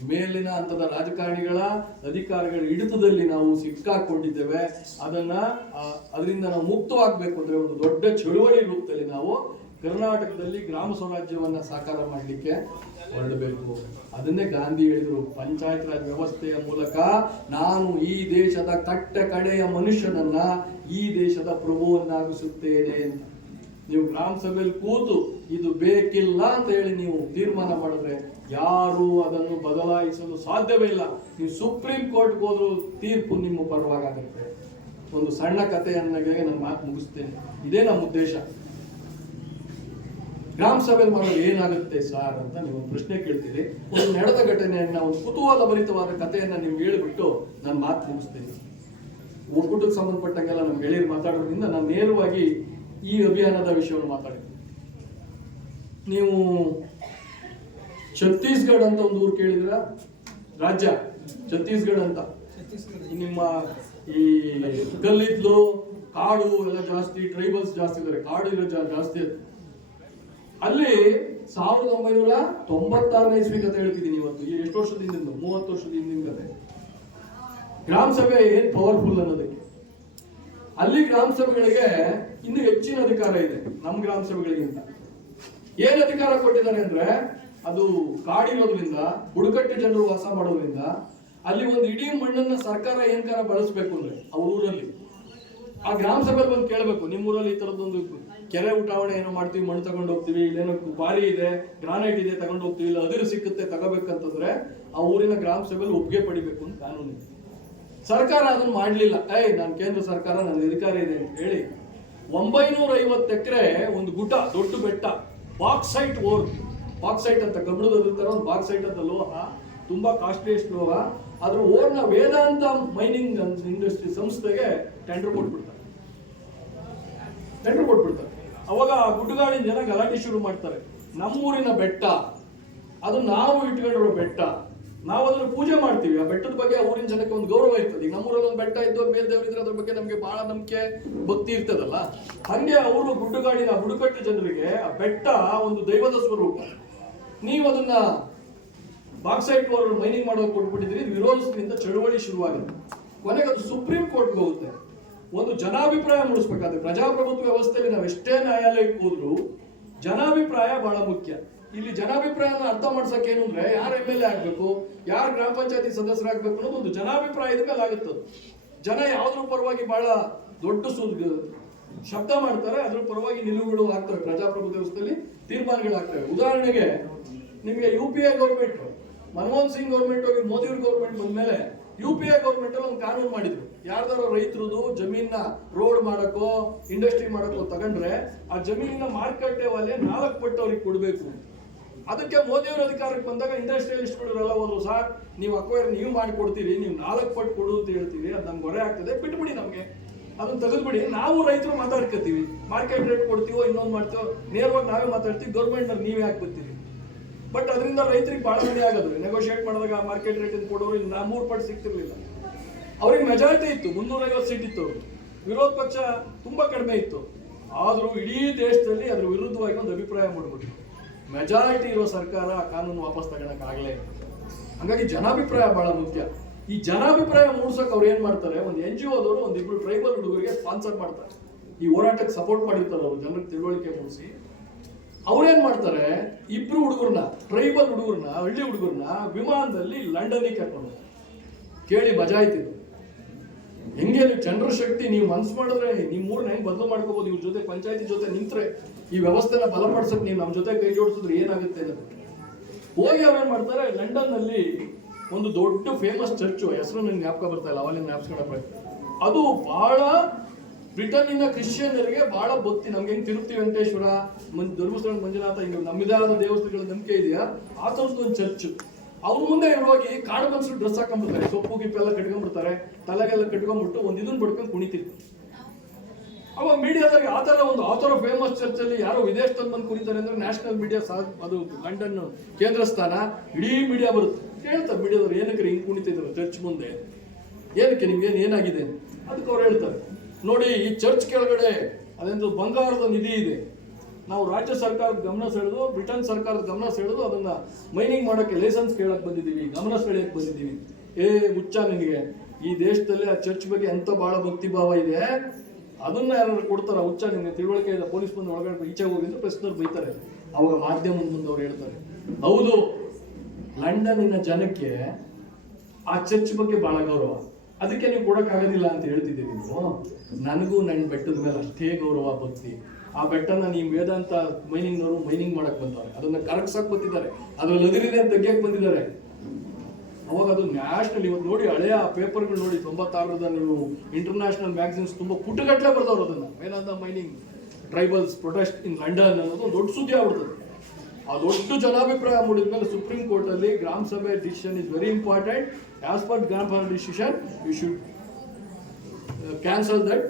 ಮೇಲಿನ ಹಂತದ ರಾಜಕಾರಣಿಗಳ ಅಧಿಕಾರಿಗಳ ಹಿಡಿತದಲ್ಲಿ ನಾವು ಸಿಕ್ಕಾಕೊಂಡಿದ್ದೇವೆ. ಅದರಿಂದ ನಾವು ಮುಕ್ತವಾಗಬೇಕು ಅಂದ್ರೆ ಒಂದು ದೊಡ್ಡ ಚಳುವಳಿ ರೂಪದಲ್ಲಿ ನಾವು ಕರ್ನಾಟಕದಲ್ಲಿ ಗ್ರಾಮ ಸ್ವರಾಜ್ಯವನ್ನ ಸಾಕಾರ ಮಾಡಲಿಕ್ಕೆ ಹೊರಡಬೇಕು. ಅದನ್ನೇ ಗಾಂಧಿ ಹೇಳಿದರು, ಪಂಚಾಯತ್ ರಾಜ್ ವ್ಯವಸ್ಥೆಯ ಮೂಲಕ ನಾನು ಈ ದೇಶದ ಕಟ್ಟ ಕಡೆಯ ಮನುಷ್ಯನನ್ನ ಈ ದೇಶದ ಪ್ರಭುವನ್ನಾಗಿಸುತ್ತೇನೆ ಅಂತ. ನೀವು ಗ್ರಾಮ ಸಭೆಯಲ್ಲಿ ಕೂತು ಇದು ಬೇಕಿಲ್ಲ ಅಂತ ಹೇಳಿ ನೀವು ತೀರ್ಮಾನ ಮಾಡಿದ್ರೆ ಯಾರು ಅದನ್ನು ಬದಲಾಯಿಸಲು ಸಾಧ್ಯವೇ ಇಲ್ಲ. ನೀವು ಸುಪ್ರೀಂ ಕೋರ್ಟ್ಗೆ ಹೋದ್ರು ತೀರ್ಪು ನಿಮ್ಮ ಪರವಾಗುತ್ತೆ. ಒಂದು ಸಣ್ಣ ಕಥೆಯನ್ನಾಗೆ ನಾನು ಮಾತು ಮುಗಿಸ್ತೇನೆ. ಇದೇ ನಮ್ಮ ಉದ್ದೇಶ. ಗ್ರಾಮ ಸಭೆಯಲ್ಲಿ ಮಾಡೋದು ಏನಾಗುತ್ತೆ ಸಾರ್ ಅಂತ ನೀವು ಪ್ರಶ್ನೆ ಕೇಳ್ತೀರಿ. ಒಂದು ನಡೆದ ಘಟನೆಯನ್ನ, ಒಂದು ಕುತೂಹಲ ಭರಿತವಾದ ಕಥೆಯನ್ನ ನೀವು ಹೇಳಿಬಿಟ್ಟು ನಾನು ಮಾತು ಮುಗಿಸ್ತೇನೆ. ಒಕ್ಕೂಟಕ್ಕೆ ಸಂಬಂಧಪಟ್ಟಂಗೆಲ್ಲ ನಮ್ಮ ಗೆಳೆಯರು ಮಾತಾಡೋದ್ರಿಂದ ನಾನು ನೇರವಾಗಿ ಈ ಅಭಿಯಾನದ ವಿಷಯವನ್ನು ಮಾತಾಡ್ತೀನಿ. ನೀವು ಛತ್ತೀಸ್ಗಢ ಅಂತ ಒಂದು ಊರು ಕೇಳಿದ್ರ? ರಾಜ್ಯ ಛತ್ತೀಸ್ಗಢ ಅಂತ. ನಿಮ್ಮ ಈ ಕಲ್ಲಿದ್ಲು, ಕಾಡು ಎಲ್ಲ ಜಾಸ್ತಿ, ಟ್ರೈಬಲ್ಸ್ ಜಾಸ್ತಿ ಇದ್ದಾರೆ, ಕಾಡು ಇರೋ ಜಾಸ್ತಿ. ಅಲ್ಲಿ 1996ನೇ ಇಸ್ವಿ ಕತೆ ಹೇಳ್ತಿದ್ದೀನಿ ಇವತ್ತು. ಎಷ್ಟು ವರ್ಷದ ಹಿಂದಿಂದ? 30 ವರ್ಷದ ಹಿಂದಿನ ಕತೆ. ಗ್ರಾಮ ಸಭೆ ಏನ್ ಪವರ್ಫುಲ್ ಅನ್ನೋದಕ್ಕೆ. ಅಲ್ಲಿ ಗ್ರಾಮ ಸಭೆಗಳಿಗೆ ಇನ್ನು ಹೆಚ್ಚಿನ ಅಧಿಕಾರ ಇದೆ ನಮ್ಮ ಗ್ರಾಮ ಸಭೆಗಳಿಗಿಂತ. ಏನ್ ಅಧಿಕಾರ ಕೊಟ್ಟಿದ್ದಾರೆ ಅಂದ್ರೆ, ಅದು ಕಾಡಿರೋದ್ರಿಂದ, ಬುಡಕಟ್ಟು ಜನರು ವಾಸ ಮಾಡೋದ್ರಿಂದ ಅಲ್ಲಿ ಒಂದು ಇಡೀ ಮಣ್ಣನ್ನ ಸರ್ಕಾರ ಏನ್ಕಾರ ಬಳಸಬೇಕು ಅಂದ್ರೆ ಅವ್ರ ಊರಲ್ಲಿ ಆ ಗ್ರಾಮ ಸಭೆಯಲ್ಲಿ ಬಂದು ಕೇಳಬೇಕು, ನಿಮ್ಮೂರಲ್ಲಿ ಈ ತರದೊಂದು ಕೆರೆ ಉಟಾವಣೆ ಏನೋ ಮಾಡ್ತೀವಿ, ಮಣ್ಣು ತಗೊಂಡು ಹೋಗ್ತೀವಿ, ಇಲ್ಲೇನೋ ಬಾರಿ ಇದೆ, ಗ್ರಾನೈಟ್ ಇದೆ ತಗೊಂಡು ಹೋಗ್ತೀವಿ, ಇಲ್ಲ ಅದಿರು ಸಿಕ್ಕುತ್ತೆ ತಗೋಬೇಕಂತಂದ್ರೆ ಆ ಊರಿನ ಗ್ರಾಮ ಸಭೆಯಲ್ಲಿ ಒಪ್ಪಿಗೆ ಪಡಿಬೇಕು ಅಂತ ಕಾನೂನು ಇದೆ. ಸರ್ಕಾರ ಅದನ್ನು ಮಾಡ್ಲಿಲ್ಲ. ನಾನು ಕೇಂದ್ರ ಸರ್ಕಾರ, ನನ್ನ ಅಧಿಕಾರ ಇದೆ ಅಂತ ಹೇಳಿ 950 ಎಕರೆ ಒಂದು ಗುಡ್ಡ, ದೊಡ್ಡ ಬೆಟ್ಟ, ಬಾಕ್ಸೈಟ್ ಓರ್, ಬಾಕ್ಸೈಟ್ ಅಂತ ಕಬ್ಬಿಣದ ಒಂದು ಬಾಕ್ಸೈಟ್ ಅಂತ ಲೋಹ, ತುಂಬಾ ಕಾಸ್ಟ್ಲಿಯೆಸ್ಟ್ ಲೋಹ. ಅದ್ರ ಓರ್ನ ವೇದಾಂತ ಮೈನಿಂಗ್ ಇಂಡಸ್ಟ್ರಿ ಸಂಸ್ಥೆಗೆ ಟೆಂಡರ್ ಕೊಟ್ಬಿಡ್ತಾರೆ. ಅವಾಗ ಆ ಗುಡ್ಡಗಾಡಿನ ಜನ ಗಲಾಟೆ ಶುರು ಮಾಡ್ತಾರೆ. ನಮ್ಮೂರಿನ ಬೆಟ್ಟ, ಅದು ನಾವು ಇಟ್ಕೊಂಡಿರೋ ಬೆಟ್ಟ, ನಾವು ಅದನ್ನ ಪೂಜೆ ಮಾಡ್ತೀವಿ. ಆ ಬೆಟ್ಟದ ಬಗ್ಗೆ ಊರಿನ ಜನಕ್ಕೆ ಒಂದು ಗೌರವ ಇರ್ತದೆ. ಈಗ ನಮ್ಮೂರಲ್ಲಿ ಒಂದು ಬೆಟ್ಟ ಇದ್ದು ಮೇಲ್ದೇವರಿದ್ರೆ ಅದ್ರ ಬಗ್ಗೆ ನಮ್ಗೆ ಬಹಳ ನಂಬಿಕೆ, ಭಕ್ತಿ ಇರ್ತದಲ್ಲ. ಹಂಗೆ ಅವರು ಗುಡ್ಡಗಾಡಿನ ಬುಡಕಟ್ಟು ಜನರಿಗೆ ಆ ಬೆಟ್ಟ ಒಂದು ದೈವದ ಸ್ವರೂಪ. ನೀವು ಅದನ್ನ ಬಾಕ್ಸೈಟ್ ಅವರು ಮೈನಿಂಗ್ ಮಾಡೋಕೆ ಕೊಟ್ಬಿಟ್ಟಿದ್ರಿ, ವಿರೋಧಿಸಿದ್ರಿಂದ ಚಳುವಳಿ ಶುರುವಾಗುತ್ತೆ. ಕೊನೆಗೆ ಅದು ಸುಪ್ರೀಂ ಕೋರ್ಟ್ಗೆ ಹೋಗುತ್ತೆ. ಒಂದು ಜನಾಭಿಪ್ರಾಯ ಮೂಡಿಸ್ಬೇಕಾದ್ರೆ, ಪ್ರಜಾಪ್ರಭುತ್ವ ವ್ಯವಸ್ಥೆಯಲ್ಲಿ ನಾವು ಎಷ್ಟೇ ನ್ಯಾಯಾಲಯಕ್ಕೆ ಹೋದ್ರು ಜನಾಭಿಪ್ರಾಯ ಬಹಳ ಮುಖ್ಯ. ಇಲ್ಲಿ ಜನಾಭಿಪ್ರಾಯನ ಅರ್ಥ ಮಾಡ್ಸಕ್ ಏನು ಅಂದ್ರೆ, ಯಾರು MLA ಆಗ್ಬೇಕು, ಯಾರು ಗ್ರಾಮ ಪಂಚಾಯತಿ ಸದಸ್ಯರಾಗಬೇಕು ಅನ್ನೋದು ಒಂದು ಜನಾಭಿಪ್ರಾಯದ ಮೇಲೆ ಆಗುತ್ತೆ. ಜನ ಯಾವ್ದ್ರ ಪರವಾಗಿ ಬಹಳ ದೊಡ್ಡ ಶಬ್ದ ಮಾಡ್ತಾರೆ, ಅದ್ರ ಪರವಾಗಿ ನಿಲುವುಗಳು ಆಗ್ತವೆ. ಪ್ರಜಾಪ್ರಭುತ್ವ ವ್ಯವಸ್ಥೆಯಲ್ಲಿ ತೀರ್ಮಾನಗಳಾಗ್ತವೆ. ಉದಾಹರಣೆಗೆ ನಿಮಗೆ UPA government, Manmohan Singh government ಹೋಗಿ ಮೋದಿ ಗೌರ್ಮೆಂಟ್ ಬಂದ್ಮೇಲೆ UPA ಗೌರ್ಮೆಂಟ್ ಅಲ್ಲಿ ಒಂದು ಕಾನೂನು ಮಾಡಿದ್ರು. ಯಾರ್ದಾರ ರೈತರದು ಜಮೀನ ರೋಡ್ ಮಾಡಕ್ಕೋ ಇಂಡಸ್ಟ್ರಿ ಮಾಡಕ್ಕೋ ತಗೊಂಡ್ರೆ ಆ ಜಮೀನಿನ ಮಾರುಕಟ್ಟೆ ವಾಲೆ 4 ಪಟ್ಟು ಅವ್ರಿಗೆ ಕೊಡ್ಬೇಕು. ಅದಕ್ಕೆ ಮೋದಿಯವರು ಅಧಿಕಾರಕ್ಕೆ ಬಂದಾಗ ಇಂಡಸ್ಟ್ರಿಯಲಿಸ್ಟ್ಗಳೆಲ್ಲ ಹೋದ್ರು, ಸರ್ ನೀವು ಅಕ್ವೈರ್ ನೀವು ಮಾಡಿ ಕೊಡ್ತೀರಿ, ನೀವು 4 ಪಟ್ಟು ಕೊಡು ಅಂತ ಹೇಳ್ತೀವಿ, ಅದು ನಮ್ಗೆ ಹೊರೆ ಆಗ್ತದೆ, ಬಿಟ್ಬಿಡಿ, ನಮಗೆ ಅದನ್ನ ತೆಗೆದ್ಬಿಡಿ, ನಾವು ರೈತರು ಮಾತಾಡ್ಕೊತೀವಿ, ಮಾರ್ಕೆಟ್ ರೇಟ್ ಕೊಡ್ತೀವೋ ಇನ್ನೊಂದು ಮಾಡ್ತೀವೋ ನೇರವಾಗಿ ನಾವೇ ಮಾತಾಡ್ತೀವಿ, ಗೌರ್ಮೆಂಟ್ನವ್ರು ನೀವೇ ಹಾಕ್ಬಿಡ್ತೀರಿ. ಬಟ್ ಅದರಿಂದ ರೈತರಿಗೆ ಭಾಳ ಮನೆ ಆಗೋದು, ನೆಗೋಷಿಯೇಟ್ ಮಾಡಿದಾಗ ಮಾರ್ಕೆಟ್ ರೇಟ್ ಕೊಡೋರು ಇಲ್ಲ 3 ಪಟ್ಟು ಸಿಗ್ತಿರ್ಲಿಲ್ಲ. ಅವ್ರಿಗೆ ಮೆಜಾರಿಟಿ ಇತ್ತು, 350 ಸೀಟ್ ಇತ್ತು, ವಿರೋಧ ಪಕ್ಷ ತುಂಬಾ ಕಡಿಮೆ ಇತ್ತು. ಆದರೂ ಇಡೀ ದೇಶದಲ್ಲಿ ಅದ್ರ ವಿರುದ್ಧವಾಗಿ ಒಂದು ಅಭಿಪ್ರಾಯ ಮೂಡ್ಬಿಟ್ಟು ಮೆಜಾರಿಟಿ ಇರೋ ಸರ್ಕಾರ ಕಾನೂನು ವಾಪಸ್ ತಗೊಳಕ್ಕಾಗಲೇ. ಹಾಗಾಗಿ ಜನಾಭಿಪ್ರಾಯ ಬಹಳ ಮುಖ್ಯ. ಈ ಜನಾಭಿಪ್ರಾಯ ಮೂಡ್ಸೋಕೆ ಅವ್ರು ಏನ್ ಮಾಡ್ತಾರೆ, ಒಂದು NGO ದವರು ಒಂದಿಬ್ರು ಟ್ರೈಬಲ್ ಹುಡುಗರಿಗೆ ಸ್ಪಾನ್ಸರ್ ಮಾಡ್ತಾರೆ. ಈ ಹೋರಾಟಕ್ಕೆ ಸಪೋರ್ಟ್ ಮಾಡಿರ್ತಾರೆ ಅವರು, ಜನರಿಗೆ ತಿಳುವಳಿಕೆ ಮೂಡಿಸಿ. ಅವ್ರೇನ್ ಮಾಡ್ತಾರೆ, 2 ಹುಡುಗರನ್ನ, ಟ್ರೈಬಲ್ ಹುಡುಗರನ್ನ, ಹಳ್ಳಿ ಹುಡುಗರನ್ನ ವಿಮಾನದಲ್ಲಿ ಲಂಡನ್ಗೆ ಕರ್ಕೊಂಡು ಕೇಳಿ ಮಜಾ ಆಯ್ತಿದ್ರು. ಹೆಂಗೆ ನೀವು ಜನರ ಶಕ್ತಿ, ನೀವು ಮನ್ಸು ಮಾಡಿದ್ರೆ ನಿಮ್ಮ ಊರನ್ನ ಹೆಂಗೆ ಬದಲು ಮಾಡ್ಕೋಬಹುದು, ಇವ್ರ ಜೊತೆ ಪಂಚಾಯತಿ ಜೊತೆ ನಿಂತ್ರೆ ಈ ವ್ಯವಸ್ಥೆನ ಬಲಪಡಿಸಕ್ಕೆ ನೀವು ನಮ್ಮ ಜೊತೆ ಕೈ ಜೋಡಿಸಿದ್ರೆ ಏನಾಗುತ್ತೆ ಅನ್ನೋದು. ಹೋಗಿ ಅವ್ರೇನ್ ಮಾಡ್ತಾರೆ, ಲಂಡನ್ ನಲ್ಲಿ ಒಂದು ದೊಡ್ಡ ಫೇಮಸ್ ಚರ್ಚು, ಹೆಸರು ನನಗೆ ಜ್ಞಾಪಕ ಬರ್ತಾ ಇಲ್ಲ, ಅವಲ್ಲಿ ಜ್ಞಾಪಿಸ್ಕೊಳ್ಳ, ಅದು ಬಹಳ ಬ್ರಿಟನ್ನಿನ ಕ್ರಿಶ್ಚಿಯನ್ನರಿಗೆ ಬಹಳ ಭಕ್ತಿ. ನಮ್ಗೆ ಹೆಂಗ್ ತಿರುಪತಿ ವೆಂಕಟೇಶ್ವರ, ಧರ್ಮಸ್ಥಳ ಮಂಜುನಾಥ, ಹಿಂಗೆ ನಮ್ಮಿದೇ ಆದ ದೇವಸ್ಥಾನಗಳ ನಂಬಿಕೆ ಇದೆಯಾ, ಆ ಥರದ್ದು ಚರ್ಚ್. ಅವ್ರ ಮುಂದೆ ಹೋಗಿ ಕಾಡು ಮನ್ಸರು ಡ್ರೆಸ್ ಹಾಕೊಂಡ್ಬಿಡ್ತಾರೆ, ಸೊಪ್ಪು ಗಿಪ್ಪೆಲ್ಲ ಕಟ್ಕೊಂಡ್ಬಿಡ್ತಾರೆ, ತಲೆಗೆಲ್ಲ ಕಟ್ಕೊಂಡ್ಬಿಟ್ಟು ಒಂದು ಇದನ್ನ ಬಡ್ಕೊಂಡು ಕುಣಿತಿರ್ತಾರೆ. ಅವಾಗ ಮೀಡಿಯಾದಾಗ ಆ ಥರ ಫೇಮಸ್ ಚರ್ಚಲ್ಲಿ ಯಾರೋ ವಿದೇಶದಲ್ಲಿ ಬಂದು ಕುಣಿತಾರೆ ಅಂದ್ರೆ ನ್ಯಾಷನಲ್ ಮೀಡಿಯಾ ಅದು ಲಂಡನ್ ಕೇಂದ್ರ ಸ್ಥಾನ, ಇಡೀ ಮೀಡಿಯಾ ಬರುತ್ತೆ. ಕೇಳ್ತಾರೆ ಮೀಡಿಯಾದವ್ರು, ಏನಕ್ಕೆ ಹಿಂಗೆ ಕುಣಿತಿದ್ರು ಚರ್ಚ್ ಮುಂದೆ, ಏನಕ್ಕೆ ನಿಮ್ಗೆ ಏನಾಗಿದೆ? ಅದಕ್ಕೆ ಅವ್ರು ಹೇಳ್ತಾರೆ, ನೋಡಿ ಈ ಚರ್ಚ್ ಕೆಳಗಡೆ ಅದೊಂದು ಬಂಗಾರದ ನಿಧಿ ಇದೆ, ನಾವು ರಾಜ್ಯ ಸರ್ಕಾರದ ಗಮನ ಸೆಳೆದು, ಬ್ರಿಟನ್ ಸರ್ಕಾರದ ಗಮನ ಸೆಳೆದು ಅದನ್ನ ಮೈನಿಂಗ್ ಮಾಡೋಕ್ಕೆ ಲೈಸೆನ್ಸ್ ಕೇಳಕ್ ಬಂದಿದ್ದೀವಿ, ಗಮನ ಸೆಳೆಯಕ್ಕೆ ಬಂದಿದ್ದೀವಿ. ಹುಚ್ಚ ನಿನಗೆ, ಈ ದೇಶದಲ್ಲಿ ಆ ಚರ್ಚ್ ಬಗ್ಗೆ ಎಂತ ಬಹಳ ಭಕ್ತಿ ಭಾವ ಇದೆ, ಅದನ್ನ ಯಾರು ಕೊಡ್ತಾರ? ಹುಚ್ಚ ನಿಮಗೆ ತಿಳುವಳಿಕೆ ಇದೆ, ಪೊಲೀಸ್ ಬಂದು ಒಳಗಡೆ ಈಚೆ ಹೋಗಿ ಅಂತ ಪ್ರಶ್ನವ್ರು ಬೈತಾರೆ. ಅವಾಗ ಮಾಧ್ಯಮದ ಮುಂದೆ ಅವ್ರು ಹೇಳ್ತಾರೆ, ಹೌದು ಲಂಡನ್ನಿನ ಜನಕ್ಕೆ ಆ ಚರ್ಚ್ ಬಗ್ಗೆ ಬಹಳ ಗೌರವ, ಅದಕ್ಕೆ ನೀವು ಕೊಡಕ್ಕಾಗೋದಿಲ್ಲ ಅಂತ ಹೇಳ್ತಿದ್ದೀವಿ. ನೀವು ನನಗೂ ನನ್ನ ಬೆಟ್ಟದ ಮೇಲೆ ಅಷ್ಟೇ ಗೌರವ ಭಕ್ತಿ. ಆ ಬೆಟ್ಟನ ನೀವು ವೇದಾಂತ ಮೈನಿಂಗ್ನವರು ಮೈನಿಂಗ್ ಮಾಡಕ್ ಬಂದವ್ರೆ, ಅದನ್ನ ಕರಗ್ಸಕ್ ಬಂದಿದ್ದಾರೆ, ಅದ್ರಲ್ಲಿ ಅದಿರಿದೆ ಅಂತ ತೆಗಿಯಕ್ ಬಂದಿದ್ದಾರೆ. ಅವಾಗ ಅದು ನ್ಯಾಷನಲ್, ಇವತ್ತು ನೋಡಿ ಹಳೆಯ ಪೇಪರ್ಗಳು ನೋಡಿ, 96ರದ ನೀವು ಇಂಟರ್ನ್ಯಾಷನಲ್ ಮ್ಯಾಗಝಿನ್ಸ್ ತುಂಬಾ ಪುಟಗಟ್ಟಲೆ ಬರ್ದವ್ರು ಅದನ್ನ, Vedanta mining tribals protest in London ಅನ್ನೋದು ದೊಡ್ಡ ಸುದ್ದಿ ಆಗ್ಬಿಡ್ತದೆ. ಆ ದೊಡ್ಡ ಜನಾಭಿಪ್ರಾಯ ಮೂಡಿದ್ಮೇಲೆ ಸುಪ್ರೀಂ ಕೋರ್ಟ್ ಅಲ್ಲಿ ಗ್ರಾಮ ಸಭೆ decision is very important, as per ಗ್ರಾಮ ಸಭೆ decision you should cancel that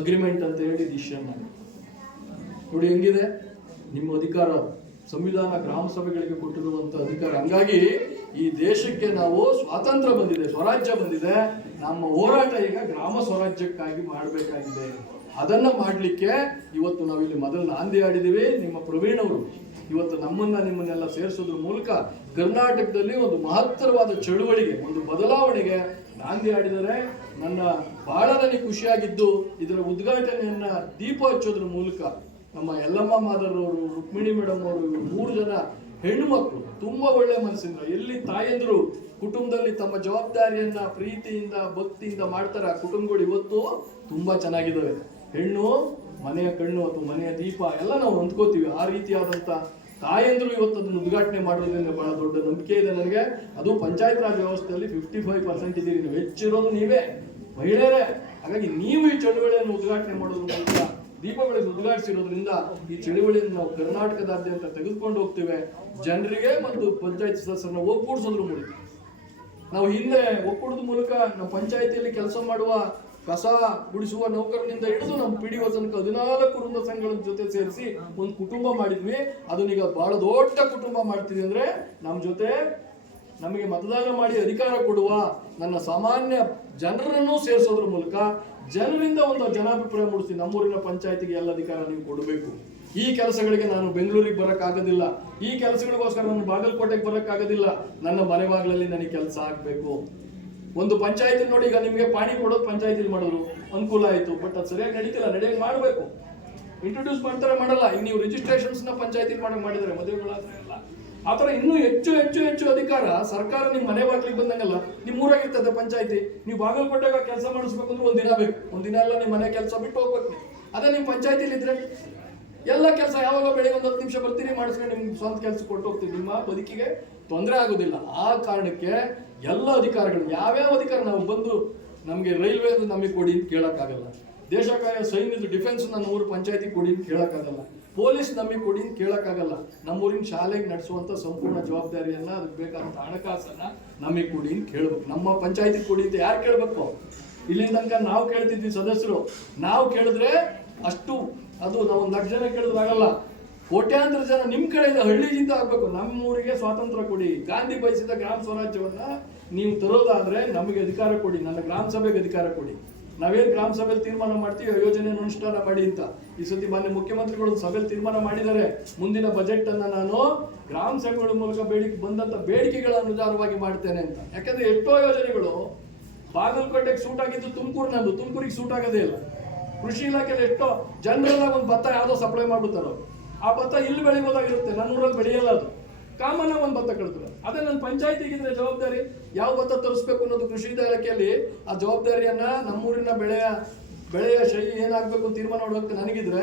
agreement ಅಂತ ಹೇಳಿ ಡಿಸಿಷನ್ ಮಾಡಿ. ನೋಡಿ ಹೆಂಗಿದೆ ನಿಮ್ಮ ಅಧಿಕಾರ, ಸಂವಿಧಾನ ಗ್ರಾಮ ಸಭೆಗಳಿಗೆ ಕೊಟ್ಟಿರುವಂತ ಅಧಿಕಾರ. ಹಂಗಾಗಿ ಈ ದೇಶಕ್ಕೆ ನಾವು ಸ್ವಾತಂತ್ರ್ಯ ಬಂದಿದೆ, ಸ್ವರಾಜ್ಯ ಬಂದಿದೆ, ನಮ್ಮ ಹೋರಾಟ ಈಗ ಗ್ರಾಮ ಸ್ವರಾಜ್ಯಕ್ಕಾಗಿ ಮಾಡಬೇಕಾಗಿದೆ. ಅದನ್ನ ಮಾಡಲಿಕ್ಕೆ ಇವತ್ತು ನಾವಿಲ್ಲಿ ಮೊದಲು ನಾಂದಿ ಆಡಿದ್ದೀವಿ. ನಿಮ್ಮ ಪ್ರವೀಣ್ ಅವರು ಇವತ್ತು ನಿಮ್ಮನ್ನೆಲ್ಲ ಸೇರಿಸೋದ್ರ ಮೂಲಕ ಕರ್ನಾಟಕದಲ್ಲಿ ಒಂದು ಮಹತ್ತರವಾದ ಚಳುವಳಿಗೆ, ಒಂದು ಬದಲಾವಣೆಗೆ ನಾಂದಿ ಆಡಿದರೆ. ಬಹಳ ನನಗೆ ಖುಷಿಯಾಗಿದ್ದು, ಇದರ ಉದ್ಘಾಟನೆಯನ್ನ ದೀಪ ಹಚ್ಚೋದ್ರ ಮೂಲಕ ನಮ್ಮ ಯಲ್ಲಮ್ಮ ಮಾದರವರು, ರುಕ್ಮಿಣಿ ಮೇಡಮ್ ಅವರು, 3 ಜನ ಹೆಣ್ಣು ಮಕ್ಕಳು ತುಂಬಾ ಒಳ್ಳೆ ಮನಸ್ಸಿಂದ, ಎಲ್ಲಿ ತಾಯಂದ್ರು ಕುಟುಂಬದಲ್ಲಿ ತಮ್ಮ ಜವಾಬ್ದಾರಿಯನ್ನ ಪ್ರೀತಿಯಿಂದ ಭಕ್ತಿಯಿಂದ ಮಾಡ್ತಾರೆ, ಆ ಕುಟುಂಬಗಳು ಇವತ್ತು ತುಂಬಾ ಚೆನ್ನಾಗಿದ್ದಾವೆ. ಹೆಣ್ಣು ಮನೆಯ ಕಣ್ಣು ಅಥವಾ ಮನೆಯ ದೀಪ ಎಲ್ಲ ನಾವು ಹೊಂದ್ಕೋತೀವಿ. ಆ ರೀತಿಯಾದಂತ ತಾಯಂದ್ರು ಇವತ್ತು ಅದನ್ನು ಉದ್ಘಾಟನೆ ಮಾಡೋದ್ರಿಂದ ಬಹಳ ದೊಡ್ಡ ನಂಬಿಕೆ ಇದೆ ನನಗೆ. ಅದು ಪಂಚಾಯತ್ ರಾಜ್ ವ್ಯವಸ್ಥೆಯಲ್ಲಿ 55% ಇದ್ದೀರಿ, ನೀವು ಹೆಚ್ಚಿರೋದು ನೀವೇ ಮಹಿಳೆಯರೇ. ಹಾಗಾಗಿ ನೀವು ಈ ಚಳುವಳಿಯನ್ನು ಉದ್ಘಾಟನೆ ಮಾಡೋದ್ರ ಮೂಲಕ, ದೀಪ ಬೆಳಗ್ಗೆ ಉದ್ಘಾಟಿಸಿರೋದ್ರಿಂದ ಈ ಚಳುವಳಿಯನ್ನು ನಾವು ಕರ್ನಾಟಕದಾದ್ಯಂತ ತೆಗೆದುಕೊಂಡು ಹೋಗ್ತೇವೆ. ಜನರಿಗೆ ಮತ್ತು ಪಂಚಾಯತ್ ಸದಸ್ಯರನ್ನ ಒಗ್ಗೂಡಿಸೋದ್ರ ಮೂಲಕ, ನಾವು ಹಿಂದೆ ಒಕ್ಕೂಟದ ಮೂಲಕ ನಮ್ಮ ಪಂಚಾಯತಿಯಲ್ಲಿ ಕೆಲಸ ಮಾಡುವ ಕಸ ಗುಡಿಸುವ ನೌಕರನಿಂದ ಹಿಡಿದು ನಮ್ಮ PDO ತನಕ 14 ವೃಂದ ಸಂಘಗಳ ಜೊತೆ ಸೇರಿಸಿ ಒಂದು ಕುಟುಂಬ ಮಾಡಿದ್ವಿ. ಅದನ್ನೀಗ ಬಹಳ ದೊಡ್ಡ ಕುಟುಂಬ ಮಾಡ್ತೀವಿ. ಅಂದ್ರೆ ನಮ್ಮ ಜೊತೆ ನಮಗೆ ಮತದಾನ ಮಾಡಿ ಅಧಿಕಾರ ಕೊಡುವ ನನ್ನ ಸಾಮಾನ್ಯ ಜನರನ್ನು ಸೇರಿಸೋದ್ರ ಮೂಲಕ ಜನರಿಂದ ಒಂದು ಜನಾಭಿಪ್ರಾಯ ಮೂಡಿಸ್ತೀವಿ. ನಮ್ಮೂರಿನ ಪಂಚಾಯತಿಗೆ ಎಲ್ಲ ಅಧಿಕಾರ ನೀವು ಕೊಡಬೇಕು. ಈ ಕೆಲಸಗಳಿಗೆ ನಾನು ಬೆಂಗಳೂರಿಗೆ ಬರೋಕ್ಕಾಗೋದಿಲ್ಲ, ಈ ಕೆಲಸಗಳಿಗೋಸ್ಕರ ನಾನು ಬಾಗಲಕೋಟೆಗೆ ಬರೋಕ್ಕಾಗೋದಿಲ್ಲ, ನನ್ನ ಮನೆ ಬಾಗಿಲಲ್ಲಿ ನನಗೆ ಕೆಲಸ ಆಗಬೇಕು. ಒಂದು ಪಂಚಾಯತಿ ನೋಡಿ, ಈಗ ನಿಮಗೆ ಪಾಣಿ ಕೊಡೋದು ಪಂಚಾಯತಿಲಿ ಮಾಡೋದು ಅನುಕೂಲ ಆಯಿತು, ಬಟ್ ಅದು ಸರಿಯಾಗಿ ನಡೀತಿಲ್ಲ, ನಡೆಯಂಗೆ ಮಾಡಬೇಕು. ಇಂಟ್ರೊಡ್ಯೂಸ್ ಮಾಡ್ತಾರೆ, ಮಾಡಲ್ಲ. ಈಗ ನೀವು ರಿಜಿಸ್ಟ್ರೇಷನ್ಸ್ನ ಪಂಚಾಯತಿಲಿ ಮಾಡಿದ್ದಾರೆ, ಮದುವೆಗಳಾದ್ರೆ ಎಲ್ಲ ಆ ಥರ ಇನ್ನೂ ಹೆಚ್ಚು ಹೆಚ್ಚು ಹೆಚ್ಚು ಅಧಿಕಾರ ಸರ್ಕಾರ ನಿಮ್ಮ ಮನೆ ಬಾಗಿಲಿಗೆ ಬಂದಂಗಲ್ಲ. ನಿಮ್ಮ ಊರಾಗಿರ್ತದೆ ಪಂಚಾಯತಿ, ನೀವು ಬಾಗಲಕೋಟೆಗೆ ಕೆಲಸ ಮಾಡಿಸ್ಬೇಕು ಅಂದ್ರೆ ಒಂದಿನ ಬೇಕು, ಒಂದಿನ ಎಲ್ಲ ನಿಮ್ಮ ಮನೆ ಕೆಲಸ ಬಿಟ್ಟು ಹೋಗ್ಬೇಕು. ಅದೇ ನಿಮ್ಮ ಪಂಚಾಯತಿಲಿ ಇದ್ರೆ ಎಲ್ಲ ಕೆಲಸ ಯಾವಾಗ ಬೆಳಿಗ್ಗೆ 10 ನಿಮಿಷ ಬರ್ತೀರಿ, ಮಾಡಿಸ್ಕೊಂಡು ನಿಮ್ಗೆ ಸ್ವಂತ ಕೆಲಸ ಕೊಟ್ಟು ಹೋಗ್ತೀವಿ, ನಿಮ್ಮ ಬದುಕಿಗೆ ತೊಂದರೆ ಆಗೋದಿಲ್ಲ. ಆ ಕಾರಣಕ್ಕೆ ಎಲ್ಲ ಅಧಿಕಾರಗಳು, ಯಾವ್ಯಾವ ಅಧಿಕಾರ ನಾವು ಬಂದು ನಮಗೆ ರೈಲ್ವೆ ನಮಗೆ ಕೊಡಿ ಅಂತ ಕೇಳೋಕ್ಕಾಗಲ್ಲ, ದೇಶ ಕಾಯ ಸೈನ್ಯದ ಡಿಫೆನ್ಸ್ ನನ್ನ ಊರು ಪಂಚಾಯತಿ ಕೊಡಿ ಅಂತ ಕೇಳೋಕ್ಕಾಗಲ್ಲ. ಪೊಲೀಸ್ ನಮಗೆ ಕೊಡಿ ಅಂತ ಕೇಳಕ್ಕಾಗಲ್ಲ. ನಮ್ಮೂರಿನ ಶಾಲೆಗೆ ನಡೆಸುವಂತ ಸಂಪೂರ್ಣ ಜವಾಬ್ದಾರಿಯನ್ನ, ಅದಕ್ಕೆ ಬೇಕಾದಂತ ಹಣಕಾಸನ್ನ ನಮಗೆ ಕೊಡಿ ಅಂತ ಕೇಳ್ಬೇಕು. ನಮ್ಮ ಪಂಚಾಯತಿ ಕೊಡಿ ಅಂತ ಯಾರು ಕೇಳಬೇಕು? ಇಲ್ಲಿಂದ ತನಕ ನಾವು ಕೇಳ್ತಿದ್ವಿ ಸದಸ್ಯರು. ನಾವು ಕೇಳಿದ್ರೆ ಅಷ್ಟು, ಅದು ನಾವು 1 ಲಕ್ಷ ಜನ ಕೇಳಿದ್ರಾಗಲ್ಲ, ಕೋಟ್ಯಾಂತರ ಜನ ನಿಮ್ಮ ಕಡೆಯಿಂದ ಹಳ್ಳಿಯಿಂದ ಆಗ್ಬೇಕು. ನಮ್ಮೂರಿಗೆ ಸ್ವಾತಂತ್ರ್ಯ ಕೊಡಿ, ಗಾಂಧಿ ಬಯಸಿದ ಗ್ರಾಮ ಸ್ವರಾಜ್ಯವನ್ನ ನೀವು ತರೋದಾದ್ರೆ ನಮಗೆ ಅಧಿಕಾರ ಕೊಡಿ, ನನ್ನ ಗ್ರಾಮ ಸಭೆಗೆ ಅಧಿಕಾರ ಕೊಡಿ. ನಾವೇನು ಗ್ರಾಮ ಸಭೆಯಲ್ಲಿ ತೀರ್ಮಾನ ಮಾಡ್ತೀವಿ ಯೋಜನೆ ಅನುಷ್ಠಾನ ಮಾಡಿ ಅಂತ. ಈ ಸತಿ ಮಾನ್ಯ ಮುಖ್ಯಮಂತ್ರಿಗಳು ಸಭೆಯಲ್ಲಿ ತೀರ್ಮಾನ ಮಾಡಿದ್ದಾರೆ, ಮುಂದಿನ ಬಜೆಟ್ ಅನ್ನ ನಾನು ಗ್ರಾಮ ಸಭೆಗಳ ಮೂಲಕ ಬಂದಂತ ಬೇಡಿಕೆಗಳ ಅನುಸಾರವಾಗಿ ಮಾಡ್ತೇನೆ ಅಂತ. ಯಾಕಂದ್ರೆ ಎಷ್ಟೋ ಯೋಜನೆಗಳು ಬಾಗಲಕೋಟೆಗೆ ಸೂಟ್ ಆಗಿದ್ದು ತುಮಕೂರಿಗೆ ಸೂಟ್ ಆಗೋದೇ ಇಲ್ಲ. ಕೃಷಿ ಇಲಾಖೆಯಲ್ಲಿ ಎಷ್ಟೋ ಜನರೆಲ್ಲ ಒಂದು ಭತ್ತ ಯಾವುದೋ ಸಪ್ಲೈ ಮಾಡ್ಬಿಡ್ತಾರೋ, ಆ ಭತ್ತ ಇಲ್ಲಿ ಬೆಳಿಬೋದಾಗಿರುತ್ತೆ, ನನ್ನ ಊರಲ್ಲಿ ಬೆಳೆಯಲ್ಲ, ಅದು ಕಾಮನ್ ಒಂದು ಭತ್ತ ಕಳ್ತಾರೆ. ಅದೇ ನನ್ನ ಪಂಚಾಯತಿಗಿದ್ರೆ ಜವಾಬ್ದಾರಿ ಯಾವ ಭತ್ತ ತರಿಸ್ಬೇಕು ಅನ್ನೋದು ಕೃಷಿ ಇಲಾಖೆಯಲ್ಲಿ ಆ ಜವಾಬ್ದಾರಿಯನ್ನ ನಮ್ಮೂರಿನ ಬೆಳೆಯ ಶೈಲಿ ಏನಾಗಬೇಕು ಅಂತ ತೀರ್ಮಾನ ಮಾಡೋದಕ್ಕೆ ನನಗಿದ್ರೆ,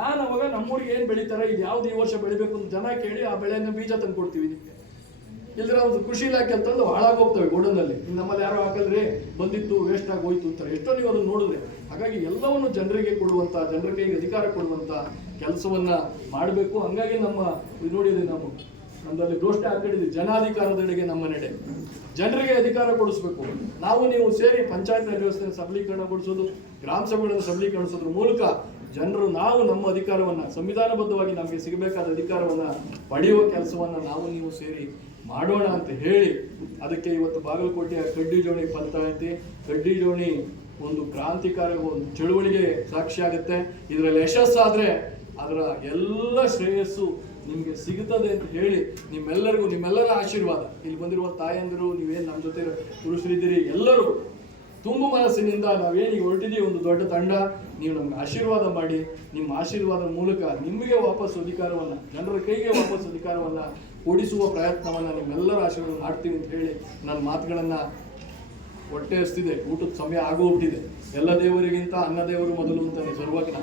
ನಾನು ಅವಾಗ ನಮ್ಮೂರಿಗೆ ಏನು ಬೆಳೀತಾರೆ, ಇದು ಯಾವ್ದು ಈ ವರ್ಷ ಬೆಳಿಬೇಕು ಅಂತ ಜನ ಕೇಳಿ ಆ ಬೆಳೆಯನ್ನು ಬೀಜ ತಂದು ಕೊಡ್ತೀವಿ. ಇಲ್ದ್ರೆ ಒಂದು ಕೃಷಿ ಇಲಾಖೆ ಅಂತಂದು ಹಾಳಾಗೋಗ್ತವೆ ಗೋಡನಲ್ಲಿ, ನಮ್ಮಲ್ಲಿ ಯಾರು ಹಾಕಲ್ರಿ ಬಂದಿತ್ತು ವೇಸ್ಟ್ ಆಗಿ ಹೋಯ್ತು ಅಂತಾರೆ. ಎಷ್ಟೋ ನೀವು ಅದನ್ನು ನೋಡಿದ್ರೆ. ಹಾಗಾಗಿ ಎಲ್ಲವನ್ನು ಜನರಿಗೆ ಕೊಡುವಂತ, ಜನರ ಕೈಗೆ ಅಧಿಕಾರ ಕೊಡುವಂತ ಕೆಲಸವನ್ನ ಮಾಡಬೇಕು. ಹಂಗಾಗಿ ನಮ್ಮ ನೋಡಿದ್ರಿ, ನಮ್ಮಲ್ಲಿ ಘೋಷಣೆ ಹಾಕೊಂಡಿದ್ವಿ, ಜನಾಧಿಕಾರದೆಡೆಗೆ ನಮ್ಮ ನಡೆ. ಜನರಿಗೆ ಅಧಿಕಾರ ಕೊಡಿಸ್ಬೇಕು. ನಾವು ನೀವು ಸೇರಿ ಪಂಚಾಯತ್ ರಾಜ್ ವ್ಯವಸ್ಥೆಯನ್ನು ಸಬಲೀಕರಣಗೊಳಿಸೋದು, ಗ್ರಾಮ ಸಭೆಗಳನ್ನು ಸಬಲೀಕರಿಸೋದ್ರ ಮೂಲಕ ಜನರು ನಾವು ನಮ್ಮ ಅಧಿಕಾರವನ್ನ, ಸಂವಿಧಾನಬದ್ಧವಾಗಿ ನಮಗೆ ಸಿಗಬೇಕಾದ ಅಧಿಕಾರವನ್ನ ಪಡೆಯುವ ಕೆಲಸವನ್ನ ನಾವು ನೀವು ಸೇರಿ ಮಾಡೋಣ ಅಂತ ಹೇಳಿ, ಅದಕ್ಕೆ ಇವತ್ತು ಬಾಗಲಕೋಟೆಯ ಕಡ್ಡಿಜೋಣಿ ಪಂಚಾಯಿತಿ, ಕಡ್ಡಿಜೋಣಿ ಒಂದು ಕ್ರಾಂತಿಕಾರಿ ಒಂದು ಚಳುವಳಿಗೆ ಸಾಕ್ಷಿ ಆಗುತ್ತೆ. ಇದರಲ್ಲಿ ಯಶಸ್ಸಾದ್ರೆ ಅದರ ಎಲ್ಲ ಶ್ರೇಯಸ್ಸು ನಿಮಗೆ ಸಿಗುತ್ತದೆ ಅಂತ ಹೇಳಿ, ನಿಮ್ಮೆಲ್ಲರ ಆಶೀರ್ವಾದ, ಇಲ್ಲಿ ಬಂದಿರುವ ತಾಯಂದಿರು, ನೀವೇನು ನಮ್ಮ ಜೊತೆ ಪುರುಷರಿದ್ದೀರಿ, ಎಲ್ಲರೂ ತುಂಬು ಮನಸ್ಸಿನಿಂದ ನಾವೇನಿಗೆ ಹೊರಟಿದ್ದೀವಿ ಒಂದು ದೊಡ್ಡ ತಂಡ, ನೀವು ನಮ್ಗೆ ಆಶೀರ್ವಾದ ಮಾಡಿ, ನಿಮ್ಮ ಆಶೀರ್ವಾದ ಮೂಲಕ ನಿಮಗೆ ವಾಪಸ್ ಅಧಿಕಾರವನ್ನ, ಜನರ ಕೈಗೆ ವಾಪಸ್ ಅಧಿಕಾರವನ್ನ ಕೊಡಿಸುವ ಪ್ರಯತ್ನವನ್ನ ನಿಮ್ಮೆಲ್ಲರ ಆಶೀರ್ವಾದ ಮಾಡ್ತೀವಿ ಅಂತ ಹೇಳಿ ನನ್ನ ಮಾತುಗಳನ್ನ ಹೊಟ್ಟೆ ಹಸ್ತಿದೆ. ಊಟದ ಸಮಯ ಆಗೋಗ್ಬಿಟ್ಟಿದೆ. ಎಲ್ಲ ದೇವರಿಗಿಂತ ಅನ್ನ ದೇವರು ಮೊದಲು ಅಂತಾನೆ ಸರ್ವಜ್ಞ.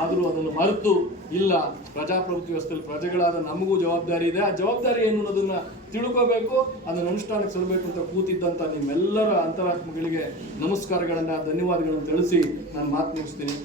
ಆದರೂ ಅದನ್ನು ಮರೆತು, ಇಲ್ಲ ಪ್ರಜಾಪ್ರಭುತ್ವ ವ್ಯವಸ್ಥೆಯಲ್ಲಿ ಪ್ರಜೆಗಳಾದ ನಮಗೂ ಜವಾಬ್ದಾರಿ ಇದೆ, ಆ ಜವಾಬ್ದಾರಿ ಏನು ಅನ್ನೋದನ್ನ ತಿಳ್ಕೋಬೇಕು, ಅದನ್ನು ಅನುಷ್ಠಾನಕ್ಕೆ ಸರಬೇಕು ಅಂತ ಕೂತಿದ್ದಂಥ ನಿಮ್ಮೆಲ್ಲರ ಅಂತರಾತ್ಮಗಳಿಗೆ ನಮಸ್ಕಾರಗಳನ್ನ, ಧನ್ಯವಾದಗಳನ್ನು ತಿಳಿಸಿ ನಾನು ಮಾತು ಮುಗಿಸ್ತೀನಿ.